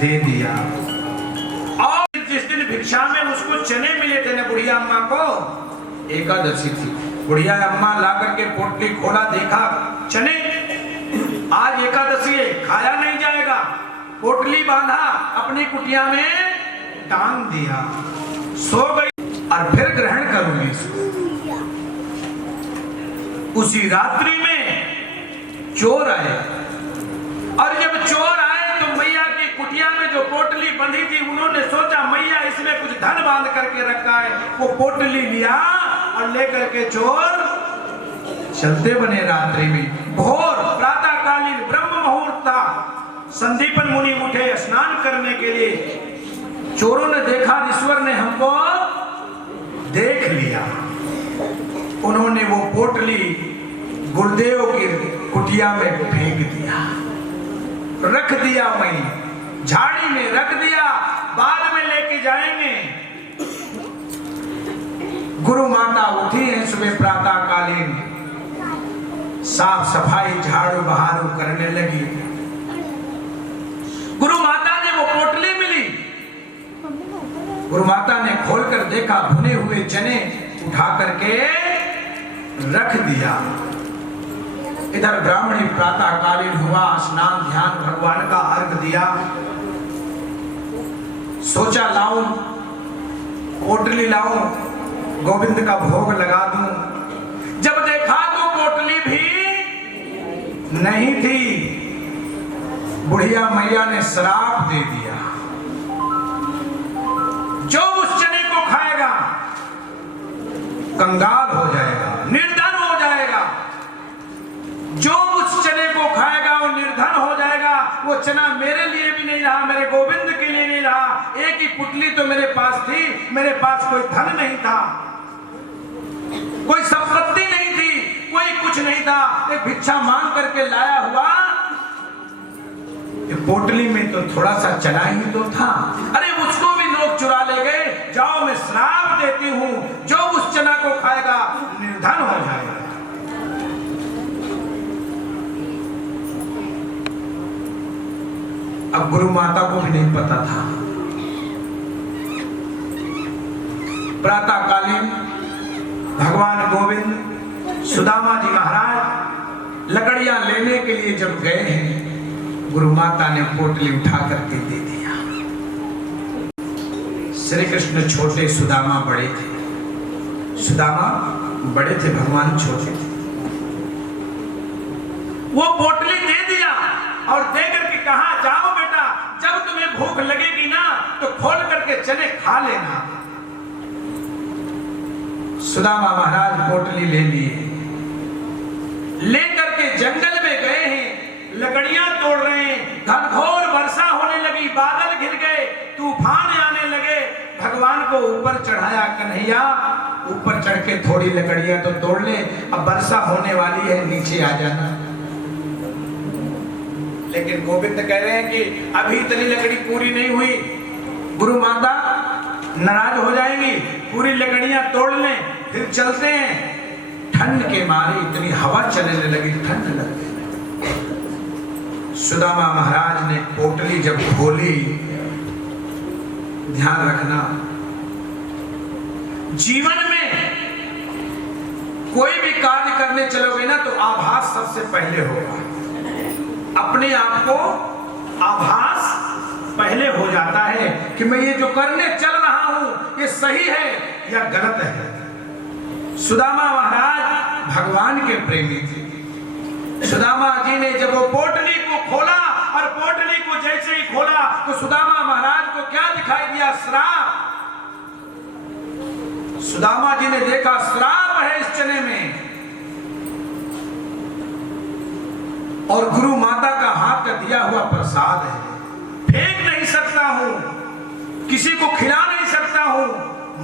दे दिया। और जिस दिन भिक्षा में उसको चने मिले थे ना बुढ़िया अम्मा को, एकादशी थी, बुढ़िया अम्मा ला करके पोटली खोला, देखा चने, आज एकादशी है, खाया नहीं जाएगा। पोटली बांधा, अपनी कुटिया में टांग दिया, सो गई और फिर ग्रहण करूंगी इसको। उसी रात्रि में चोर आए, और जब चोर आए तो मैया की कुटिया में जो पोटली बंधी थी, उन्होंने सोचा मैया इसमें कुछ धन बांध करके रखा है। वो पोटली लिया और लेकर के चोर चलते बने। रात्रि में भोर प्रातःकालीन ब्रह्म मुहूर्त था, संदीपन मुनि उठे स्नान करने के लिए। चोरों ने देखा ईश्वर ने हमको देख लिया, उन्होंने वो पोटली गुरुदेव की कुटिया में फेंक दिया, रख दिया, वहीं झाड़ी में रख दिया, बाद में लेके जाएंगे। गुरु माता उठी है सुबह प्रातःकालीन, साफ सफाई झाड़ू बहारू करने लगी। गुरु माता ने वो पोटली मिली, गुरु माता ने खोलकर देखा, भुने हुए चने उठा करके रख दिया। इधर ब्राह्मणी प्रातःकालीन हुआ, स्नान ध्यान भगवान का अर्घ दिया, सोचा लाऊं पोटली, लाऊं गोविंद का भोग लगा दूं। जब देखा तो पोटली भी नहीं थी, बुढ़िया मैया ने श्राप दे दिया, जो उस चने को खाएगा कंगाल हो जाएगा, निर्धन हो जाएगा। जो उस चने को खाएगा वो निर्धन हो जाएगा। वो चना मेरे लिए भी नहीं रहा, मेरे गोविंद के लिए नहीं रहा। एक ही पुतली तो मेरे पास थी, मेरे पास कोई धन नहीं था, कोई संपत्ति नहीं थी, कोई कुछ नहीं था। एक भिक्षा मांग करके लाया हुआ, ये पोटली में तो थोड़ा सा चना ही तो था। अरे उसको भी लोग चुरा ले गए। जाओ मैं श्राप देती हूं, जो उस चना को खाएगा निर्धन हो जाएगा। अब गुरु माता को भी नहीं पता था। प्रातःकालीन भगवान गोविंद सुदामा जी महाराज लकड़ियां लेने के लिए जब गए हैं, गुरु माता ने पोटली उठा करके दे दिया। श्री कृष्ण छोटे, सुदामा बड़े थे। सुदामा बड़े थे, भगवान छोटे थे। वो पोटली दे दिया और दे करके कहा, जाओ बेटा, जब तुम्हें भूख लगेगी ना तो खोल करके चने खा लेना। सुदामा महाराज पोटली ले लिए, लेकर के जंगल में गए हैं, लकड़ियां तोड़ रहे हैं। घनघोर वर्षा होने लगी, बादल घिर गए, तूफान आने लगे। भगवान को ऊपर चढ़ाया, कन्हैया ऊपर चढ़ के थोड़ी लकड़ियां तो तोड़ ले, अब वर्षा होने वाली है, नीचे आ जाना। लेकिन गोविंद कह रहे हैं कि अभी इतनी लकड़ी पूरी नहीं हुई, गुरु माता नाराज हो जाएंगी, पूरी लकड़ियां तोड़ लें फिर चलते हैं। ठंड के मारे इतनी हवा चलने लगी, ठंड लग गई। सुदामा महाराज ने पोटली जब खोली, ध्यान रखना जीवन में कोई भी कार्य करने चलोगे ना तो आभास सबसे पहले होगा, अपने आप को आभास पहले हो जाता है कि मैं ये जो करने चल रहा हूं ये सही है या गलत है। सुदामा महाराज भगवान के प्रेमी थे। सुदामा जी ने जब वो पोटली को खोला और पोटली को जैसे ही खोला तो सुदामा महाराज को क्या दिखाई दिया? श्राप। सुदामा जी ने देखा श्राप है इस चने में, और गुरु माता का हाथ का दिया हुआ प्रसाद है, फेंक नहीं सकता हूं, किसी को खिला नहीं सकता हूं,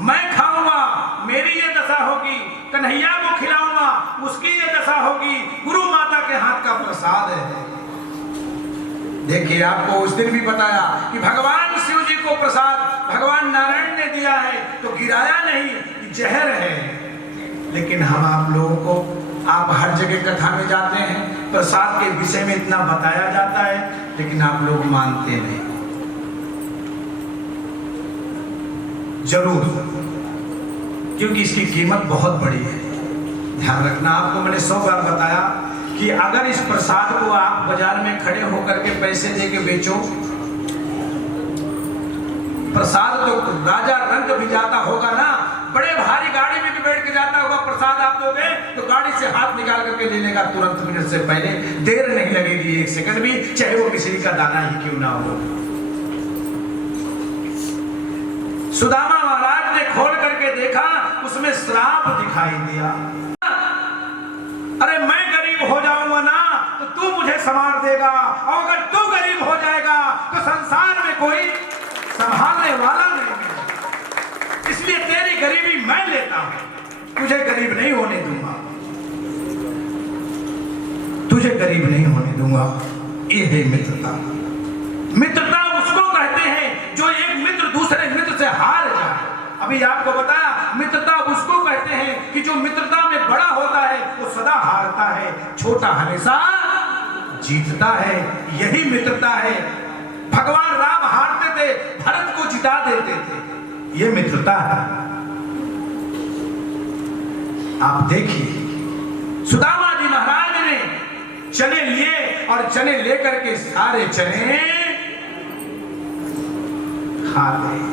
मैं खाऊंगा मेरी ये दशा होगी, कन्हैया को खिलाऊंगा उसकी ये दशा होगी, गुरु माता के हाथ का प्रसाद है। देखिए आपको उस दिन भी बताया कि भगवान शिव जी को प्रसाद भगवान नारायण ने दिया है तो गिराया नहीं कि जहर है। लेकिन हम आप लोगों को, आप हर जगह कथा में जाते हैं प्रसाद के विषय में इतना बताया जाता है लेकिन आप लोग मानते नहीं। जरूर, क्योंकि इसकी कीमत बहुत बड़ी है। ध्यान रखना, आपको मैंने 100 बार बताया कि अगर इस प्रसाद को आप बाजार में खड़े होकर के पैसे दे के बेचो, प्रसाद तो राजा रंग भी जाता होगा ना, बड़े भारी गाड़ी में भी बैठ के जाता होगा, प्रसाद आप दोगे तो गाड़ी से हाथ निकाल करके ले लेगा तुरंत, मिनट से पहले, देर नहीं लगेगी 1 सेकंड भी, चाहे वो मिश्री का दाना ही क्यों ना हो। सुदामा महाराज ने खोल करके देखा, उसमें श्राप दिखाई दिया। अरे मैं गरीब हो जाऊंगा ना तो तू मुझे संभाल देगा, और अगर तू गरीब हो जाएगा तो संसार में कोई संभालने वाला नहीं है, इसलिए तेरी गरीबी मैं लेता हूं, तुझे गरीब नहीं होने दूंगा, तुझे गरीब नहीं होने दूंगा। ये है मित्रता। मित्रता उसको कहते हैं जो एक मित्र दूसरे मित्र से हार जाए। अभी आपको बताया, मित्रता उसको कहते हैं कि जो मित्रता में बड़ा होता है वो सदा हारता है, छोटा हमेशा जीतता है। यही मित्रता है। भगवान राम हारते थे, भरत को जिता देते थे, ये मित्रता है। आप देखिए सुदामा जी महाराज ने चने लिए और चने लेकर के सारे चने खा गए।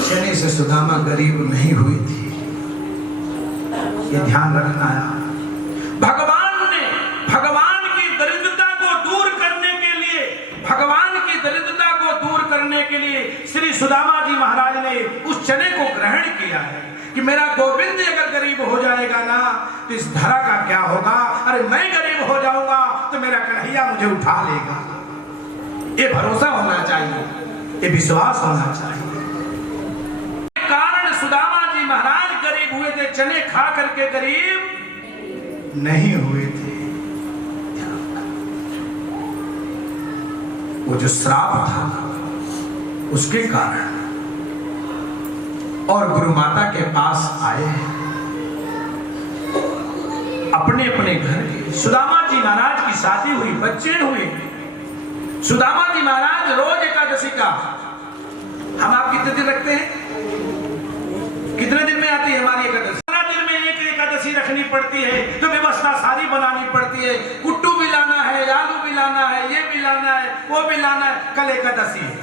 चने से सुदामा गरीब नहीं हुई थी, ये ध्यान रखना है। भगवान ने भगवान की दरिद्रता को दूर करने के लिए, भगवान की दरिद्रता को दूर करने के लिए श्री सुदामा जी महाराज ने उस चने को ग्रहण किया है कि मेरा गोविंद अगर गरीब हो जाएगा ना तो इस धरा का क्या होगा। अरे मैं गरीब हो जाऊंगा तो मेरा कन्हैया मुझे उठा लेगा। ये भरोसा होना चाहिए, ये विश्वास होना चाहिए। कारण सुदामा जी महाराज गरीब हुए थे, चने खा करके गरीब नहीं हुए थे। वो जो श्राप था उसके कारण, और गुरु माता के पास आए अपने अपने घर के। सुदामा जी महाराज की शादी हुई, बच्चे हुए। सुदामा जी महाराज रोज एकादशी का, हम आप कितने दिन रखते हैं? कितने दिन में आती है हमारी एकादशी? 15 दिन में एक एकादशी रखनी पड़ती है, तो व्यवस्था सारी बनानी पड़ती है। कुट्टू भी लाना है, आलू भी लाना है, ये भी लाना है, वो भी लाना है। कल एकादशी है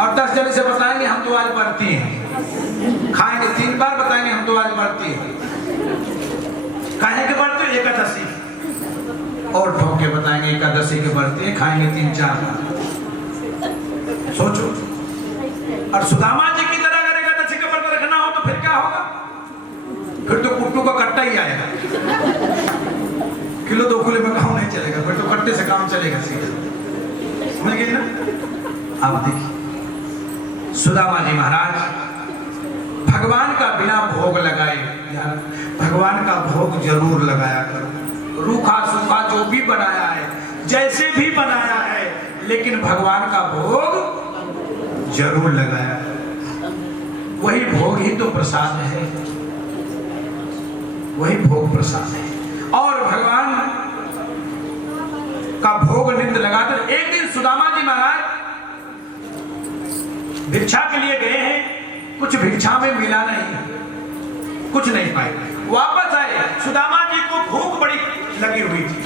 और 10 जने से बताएंगे हम तो आज बढ़ती हैं, खाएंगे 3 बार बताएंगे हम तो आज बढ़ती हैं। काहे के बढ़ते? एकादशी। और ठोक के बताएंगे एकादशी के बढ़ते हैं, खाएंगे 3-4 बार। सोचो। और सुदामा जी की तरह अगर एकादशी के व्रत रखना हो तो फिर क्या होगा? फिर तो कुट्टू का कट्टा ही आएगा। किलो 2 किलो में काम नहीं चलेगा, फिर तो कट्टे से काम चलेगा सीधा। समझ गए ना? आप देखिए सुदामा जी महाराज भगवान का बिना भोग लगाए, यार भगवान का भोग जरूर लगाया करो। रूखा सूखा जो भी बनाया है, जैसे भी बनाया है, लेकिन भगवान का भोग जरूर लगाया करो। वही भोग ही तो प्रसाद है, वही भोग प्रसाद है। और भगवान का भोग नित्य लगाकर एक दिन सुदामा जी महाराज भिक्षा के लिए गए हैं, कुछ भिक्षा में मिला नहीं, कुछ नहीं पाए। वापस आए, सुदामा जी को भूख बड़ी लगी हुई थी,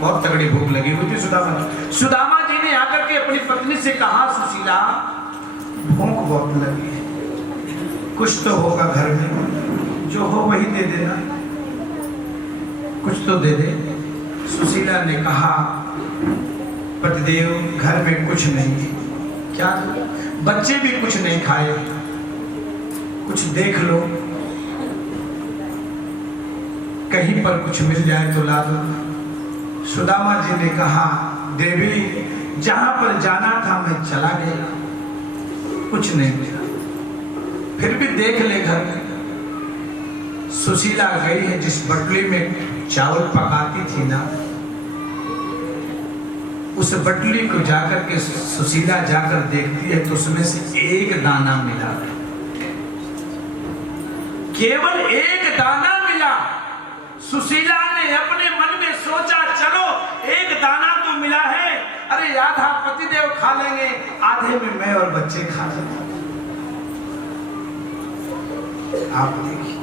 बहुत तगड़ी भूख लगी हुई थी सुदामा जी ने आकर के अपनी पत्नी से कहा, सुशीला भूख बहुत लगी है, कुछ तो होगा घर में, जो हो वही दे देना, कुछ तो दे दे। सुशीला ने कहा, पतिदेव घर में कुछ नहीं है, क्या बच्चे भी कुछ नहीं खाए, कुछ देख लो, कहीं पर कुछ मिल जाए तो ला दो। सुदामा जी ने कहा, देवी जहां पर जाना था मैं चला गया, कुछ नहीं मिला, फिर भी देख ले घर में। सुशीला गई है, जिस बटली में चावल पकाती थी ना, उस बटली को जाकर के सुशीला जाकर देखती है तो उसमें से एक दाना मिला, केवल एक दाना मिला। सुशीला ने अपने मन में सोचा, चलो एक दाना तो मिला है, अरे आधा पतिदेव खा लेंगे, आधे में मैं और बच्चे खा लेंगे। आप देखिए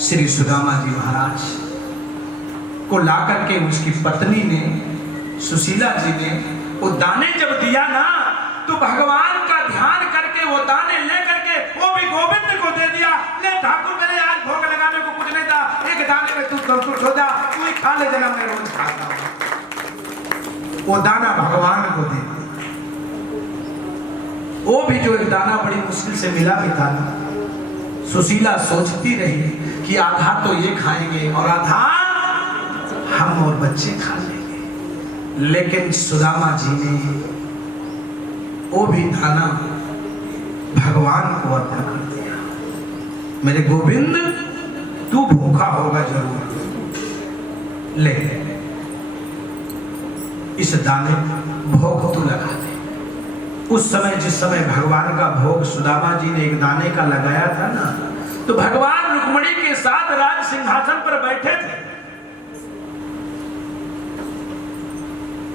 श्री सुदामा जी महाराज को लाकर के उसकी पत्नी ने, सुशीला जी ने वो दाने जब दिया ना, तो भगवान का ध्यान करके वो दाने लेकर के वो भी गोविंद को दे दिया। ले ठाकुर, मेरे आज भोग लगाने को कुछ नहीं था, एक दाने में तू संतुष्ट हो जा, तू ही खा ले, जरा मैं रोज खाता हूं। वो दाना भगवान को दे दिया। वो भी जो एक दाना बड़ी मुश्किल से मिला भी था ना, सुशीला सोचती रही कि आधा तो ये खाएंगे और आधा हम और बच्चे खा लेंगे, लेकिन सुदामा जी ने वो भी दाना भगवान को अर्पण कर दिया। मेरे गोविंद, तू भूखा होगा जरूर, ले इस दाने भोग तू लगा दे। उस समय जिस समय भगवान का भोग सुदामा जी ने एक दाने का लगाया था ना, तो भगवान रुक्मिणी के साथ राज सिंहासन पर बैठे थे।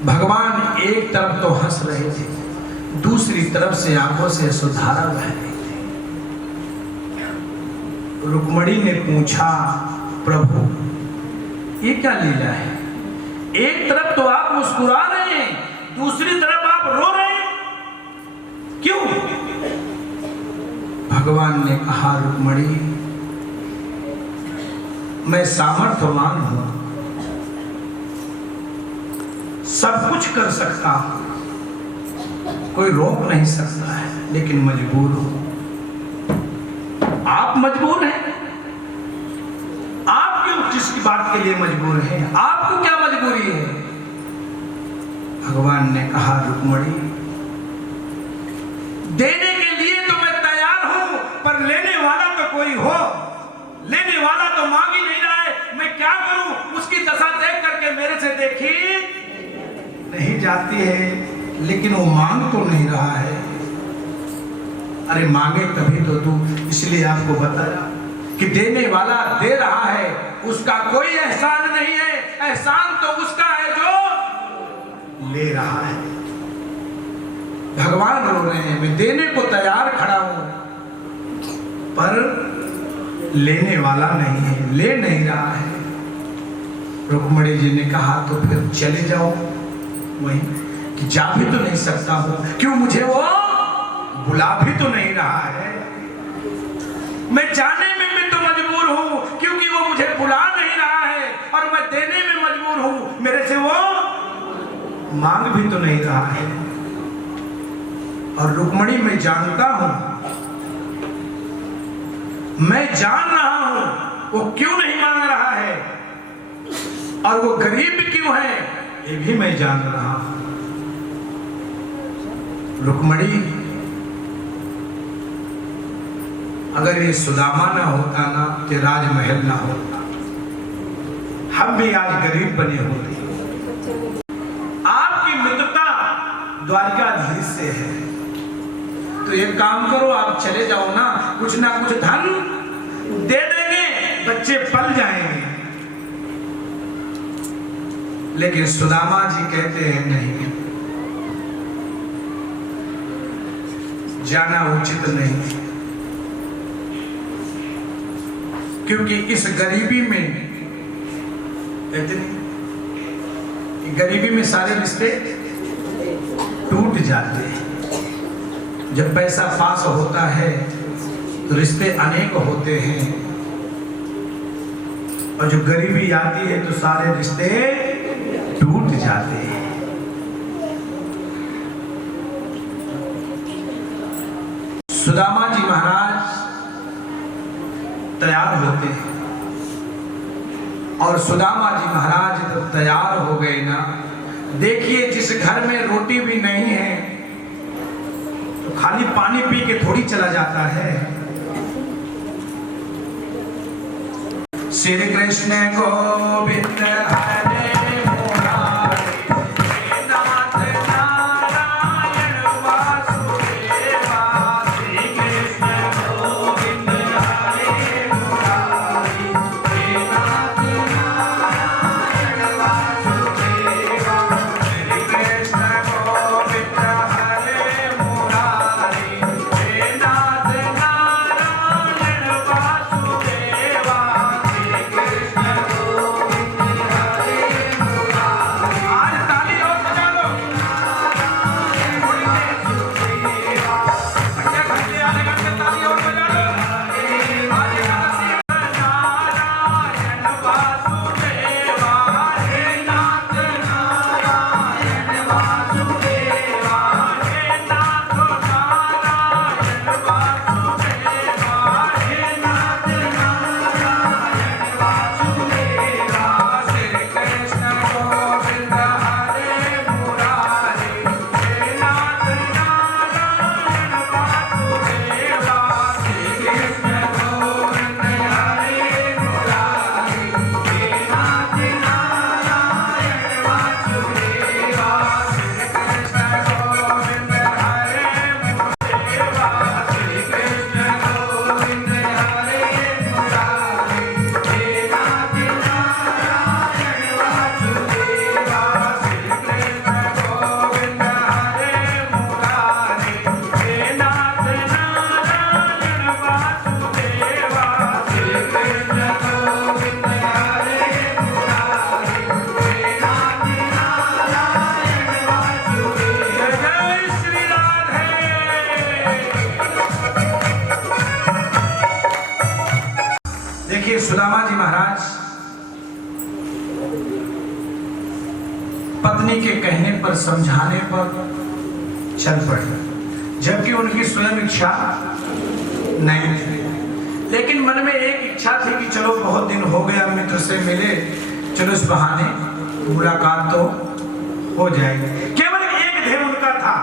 भगवान एक तरफ तो हंस रहे थे, दूसरी तरफ से आंखों से अश्रुधारा बह रही थी। रुक्मिणी ने पूछा, प्रभु ये क्या लीला है? एक तरफ तो आप मुस्कुरा रहे हैं, दूसरी तरफ आप रो रहे हैं, क्यों? भगवान ने कहा, रुक्मिणी मैं सामर्थ्यवान हूं, सब कुछ कर सकता हूं, कोई रोक नहीं सकता है, लेकिन मजबूर हूं। आप मजबूर हैं? आप क्यों किसकी बात के लिए मजबूर हैं? आपको क्या मजबूरी है? भगवान ने कहा, रुक्मिणी देने के लिए तो मैं तैयार हूं, पर लेने वाला तो कोई हो, लेने वाला तो मांग ही नहीं रहा है, मैं क्या करूं? उसकी दशा देख करके मेरे से देखी नहीं जाती है, लेकिन वो मांग तो नहीं रहा है। अरे मांगे तभी तो तू, इसलिए आपको बताया कि देने वाला दे रहा है, उसका कोई एहसान नहीं है, एहसान तो उसका है जो ले रहा है। भगवान रो रहे हैं, मैं देने को तैयार खड़ा हूं, पर लेने वाला नहीं है, ले नहीं रहा है। रुक्मिणी जी ने कहा, तो फिर चले जाओ वहीं, कि जा भी तो नहीं सकता हूं, क्यों मुझे वो बुला भी तो नहीं रहा है, मैं जाने में भी तो मजबूर हूं, क्योंकि वो मुझे बुला नहीं रहा है, और मैं देने में मजबूर हूं, मेरे से वो मांग भी तो नहीं रहा है। और रुक्मिणी मैं जानता हूं, मैं जान रहा हूं वो क्यों नहीं मांग रहा है, और वो गरीब क्यों है, ये भी मैं जान रहा हूं। रुक्मिणी, अगर ये सुदामा ना होता ना, तो राजमहल ना होता, हम भी आज गरीब बने होते। आपकी मित्रता द्वारकाधीश से है, तो एक काम करो, आप चले जाओ ना, कुछ ना कुछ धन दे देंगे, बच्चे पल जाएंगे। लेकिन सुदामा जी कहते हैं नहीं, जाना उचित नहीं, क्योंकि इस गरीबी में सारे रिश्ते टूट जाते हैं। जब पैसा पास होता है तो रिश्ते अनेक होते हैं, और जब गरीबी आती है तो सारे रिश्ते टूट जाते हैं। सुदामा जी महाराज तैयार होते हैं, और सुदामा जी महाराज जब तैयार हो गए ना, देखिए जिस घर में रोटी भी नहीं है तो खाली पानी पी के थोड़ी चला जाता है। श्री कृष्ण गोविंद हरे सुदामा जी महाराज पत्नी के कहने पर, समझाने पर चल पड़े, जबकि उनकी स्वयं इच्छा नहीं थी। लेकिन मन में एक इच्छा थी कि चलो बहुत दिन हो गया मित्र से मिले, चलो इस बहाने मुलाकात तो हो जाएगी। केवल एक ध्येय उनका था।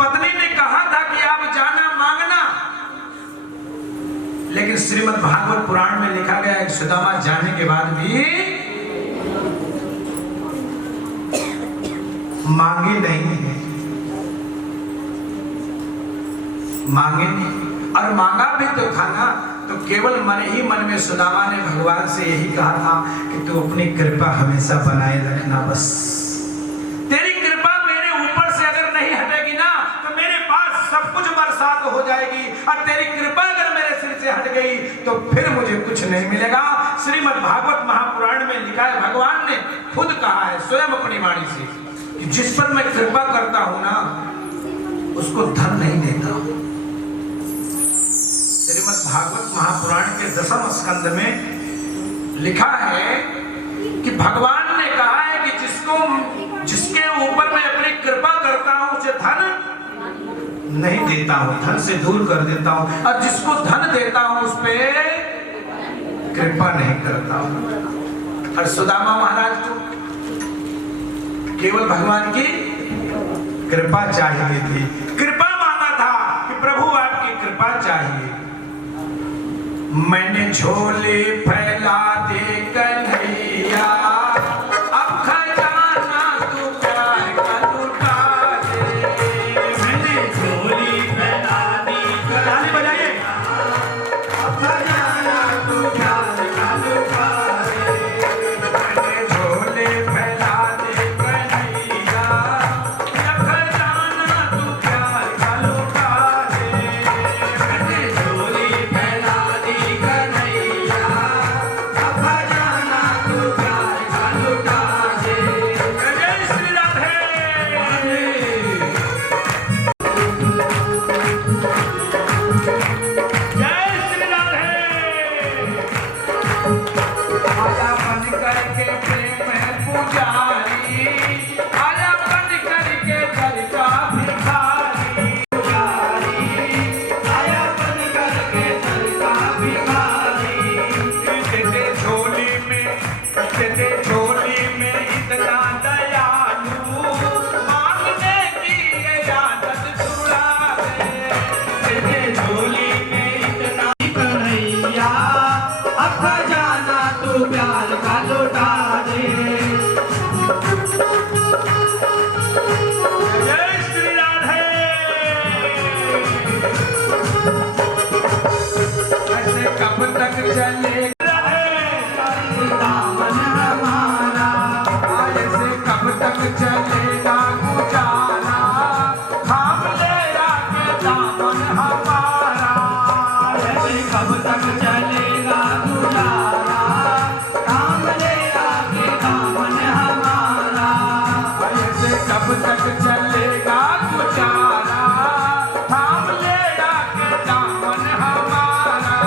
पत्नी ने कहा था कि आप जाना मांगना, लेकिन श्रीमद् भागवत पुराण में लिखा गया है कि सुदामा जाने के बाद भी मांगे नहीं है, मांगे नहीं। और मांगा भी तो था ना, तो केवल मन ही मन में सुदामा ने भगवान से यही कहा था कि तू अपनी कृपा हमेशा बनाए रखना, बस तेरी कृपा मेरे ऊपर से अगर नहीं हटेगी ना तो मेरे पास सब कुछ बरसात हो जाएगी, और तेरी कृपा अगर मेरे सिर से हट गई तो फिर मुझे कुछ नहीं मिलेगा। श्रीमद् भागवत महापुराण में लिखा है, भगवान ने खुद कहा है स्वयं अपनी वाणी से कि जिस पर मैं कृपा करता हूं ना उसको धन नहीं देता। श्रीमद् भागवत महापुराण के 10वें स्कंद में लिखा है कि भगवान ने कहा है कि जिसके ऊपर मैं अपनी कृपा करता हूं उसे धन नहीं देता हूं, धन से दूर कर देता हूं, और जिसको धन देता हूं उस पे कृपा नहीं करता हूं। और सुदामा महाराज को केवल भगवान की कृपा चाहिए थी, कृपा मांगा था कि प्रभु आपकी कृपा चाहिए। मैंने झोले फैला दे कन्हैया, अब खजाना तू प्यार का लुटा दे। मैंने झोली फैला दी, ताली बजाइए, अब खजाना तू प्यार का लुटा दे। मैंने झोले फैला दे कन्हैया, अब खजाना तू प्यार का लुटा दे। तू प्यार का लुटा दे। जय श्री राधे। ऐसे कब तक चलेगा दामन हमारा, ऐसे कब तक चलेगा गुजारा, थाम ले आके दामन हमारा। ऐसे कब तक चलेगा गुजारा, थाम ले आके दामन हमारा। ऐसे कब तक चलेगा गुजारा, थाम ले आके दामन हमारा।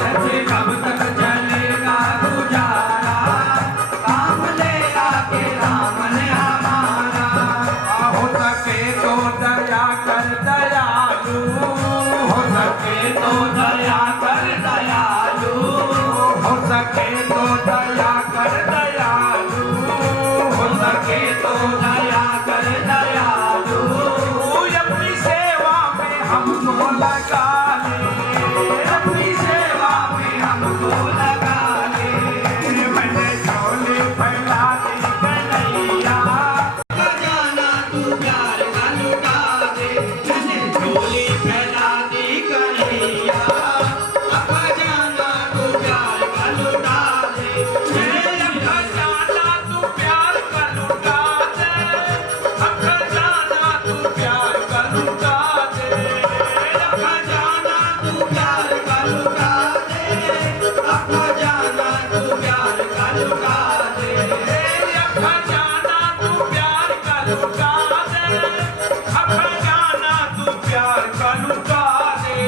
ऐसे कब तक चलेगा गुजारा, थाम ले आके दामन हमारा। हो सके तो दया कर दयालु, हो सके तो दया कर दयालु, हो सके तो दया कर दयालु, हो सके तो दया कर दयालु। तू अपनी सेवा में हमको लगा ले, अपनी सेवा में हमको लगा ले। मैंने झोली फैला दी कन्हैया। खजाना तू प्यार का लुटा दे, मैंने झोली फैला दी कन्हैया। अब खजाना तू प्यार का लुटा दे, मेरा खजाना तू प्यार का लुटा दे, अब खजाना तू प्यार का लुटा दे। खजाना तू प्यार का लुटा दे, अब खजाना तू प्यार का लुटा दे। मेरा खजाना तू प्यार का लुटा दे, अब खजाना तू प्यार का लुटा दे।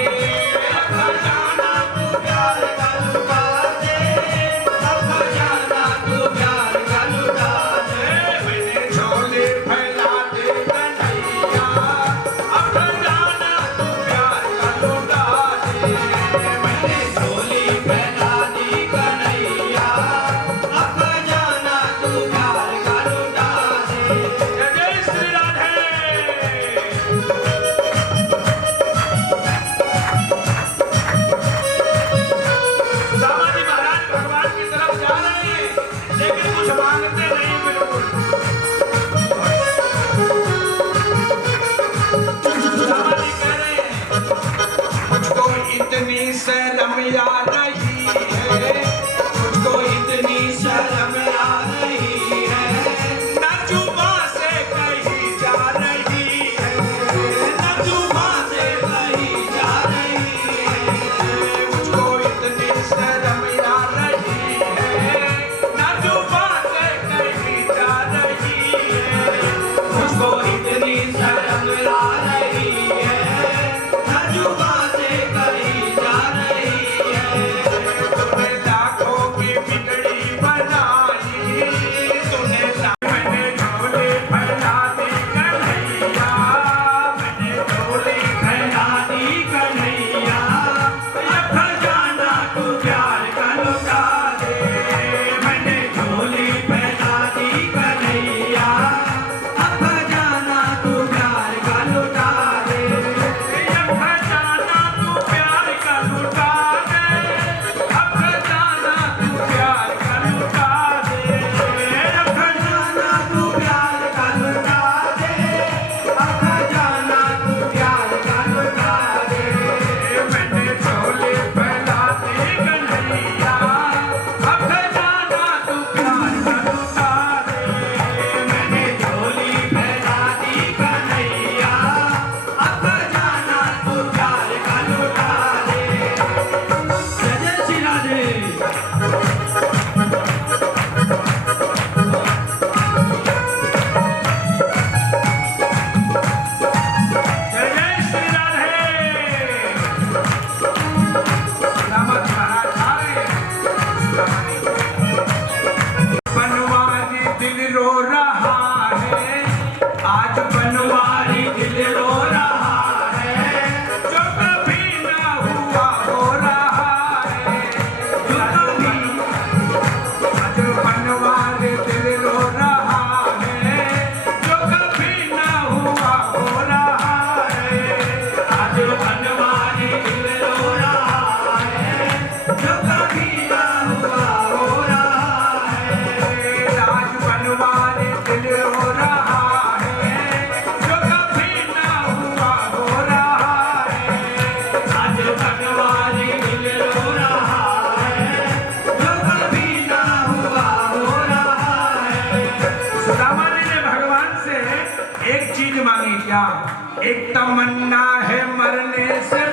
खजाना तू प्यार का लुटा दे, अब खजाना तू प्यार का लुटा दे। मैंने झोली फैला दे कन्हैया, अब खजाना तू प्यार का लुटा दे। मैंने झोली फैला दी कन्हैया, अब बोला एक तमन्ना है मरने से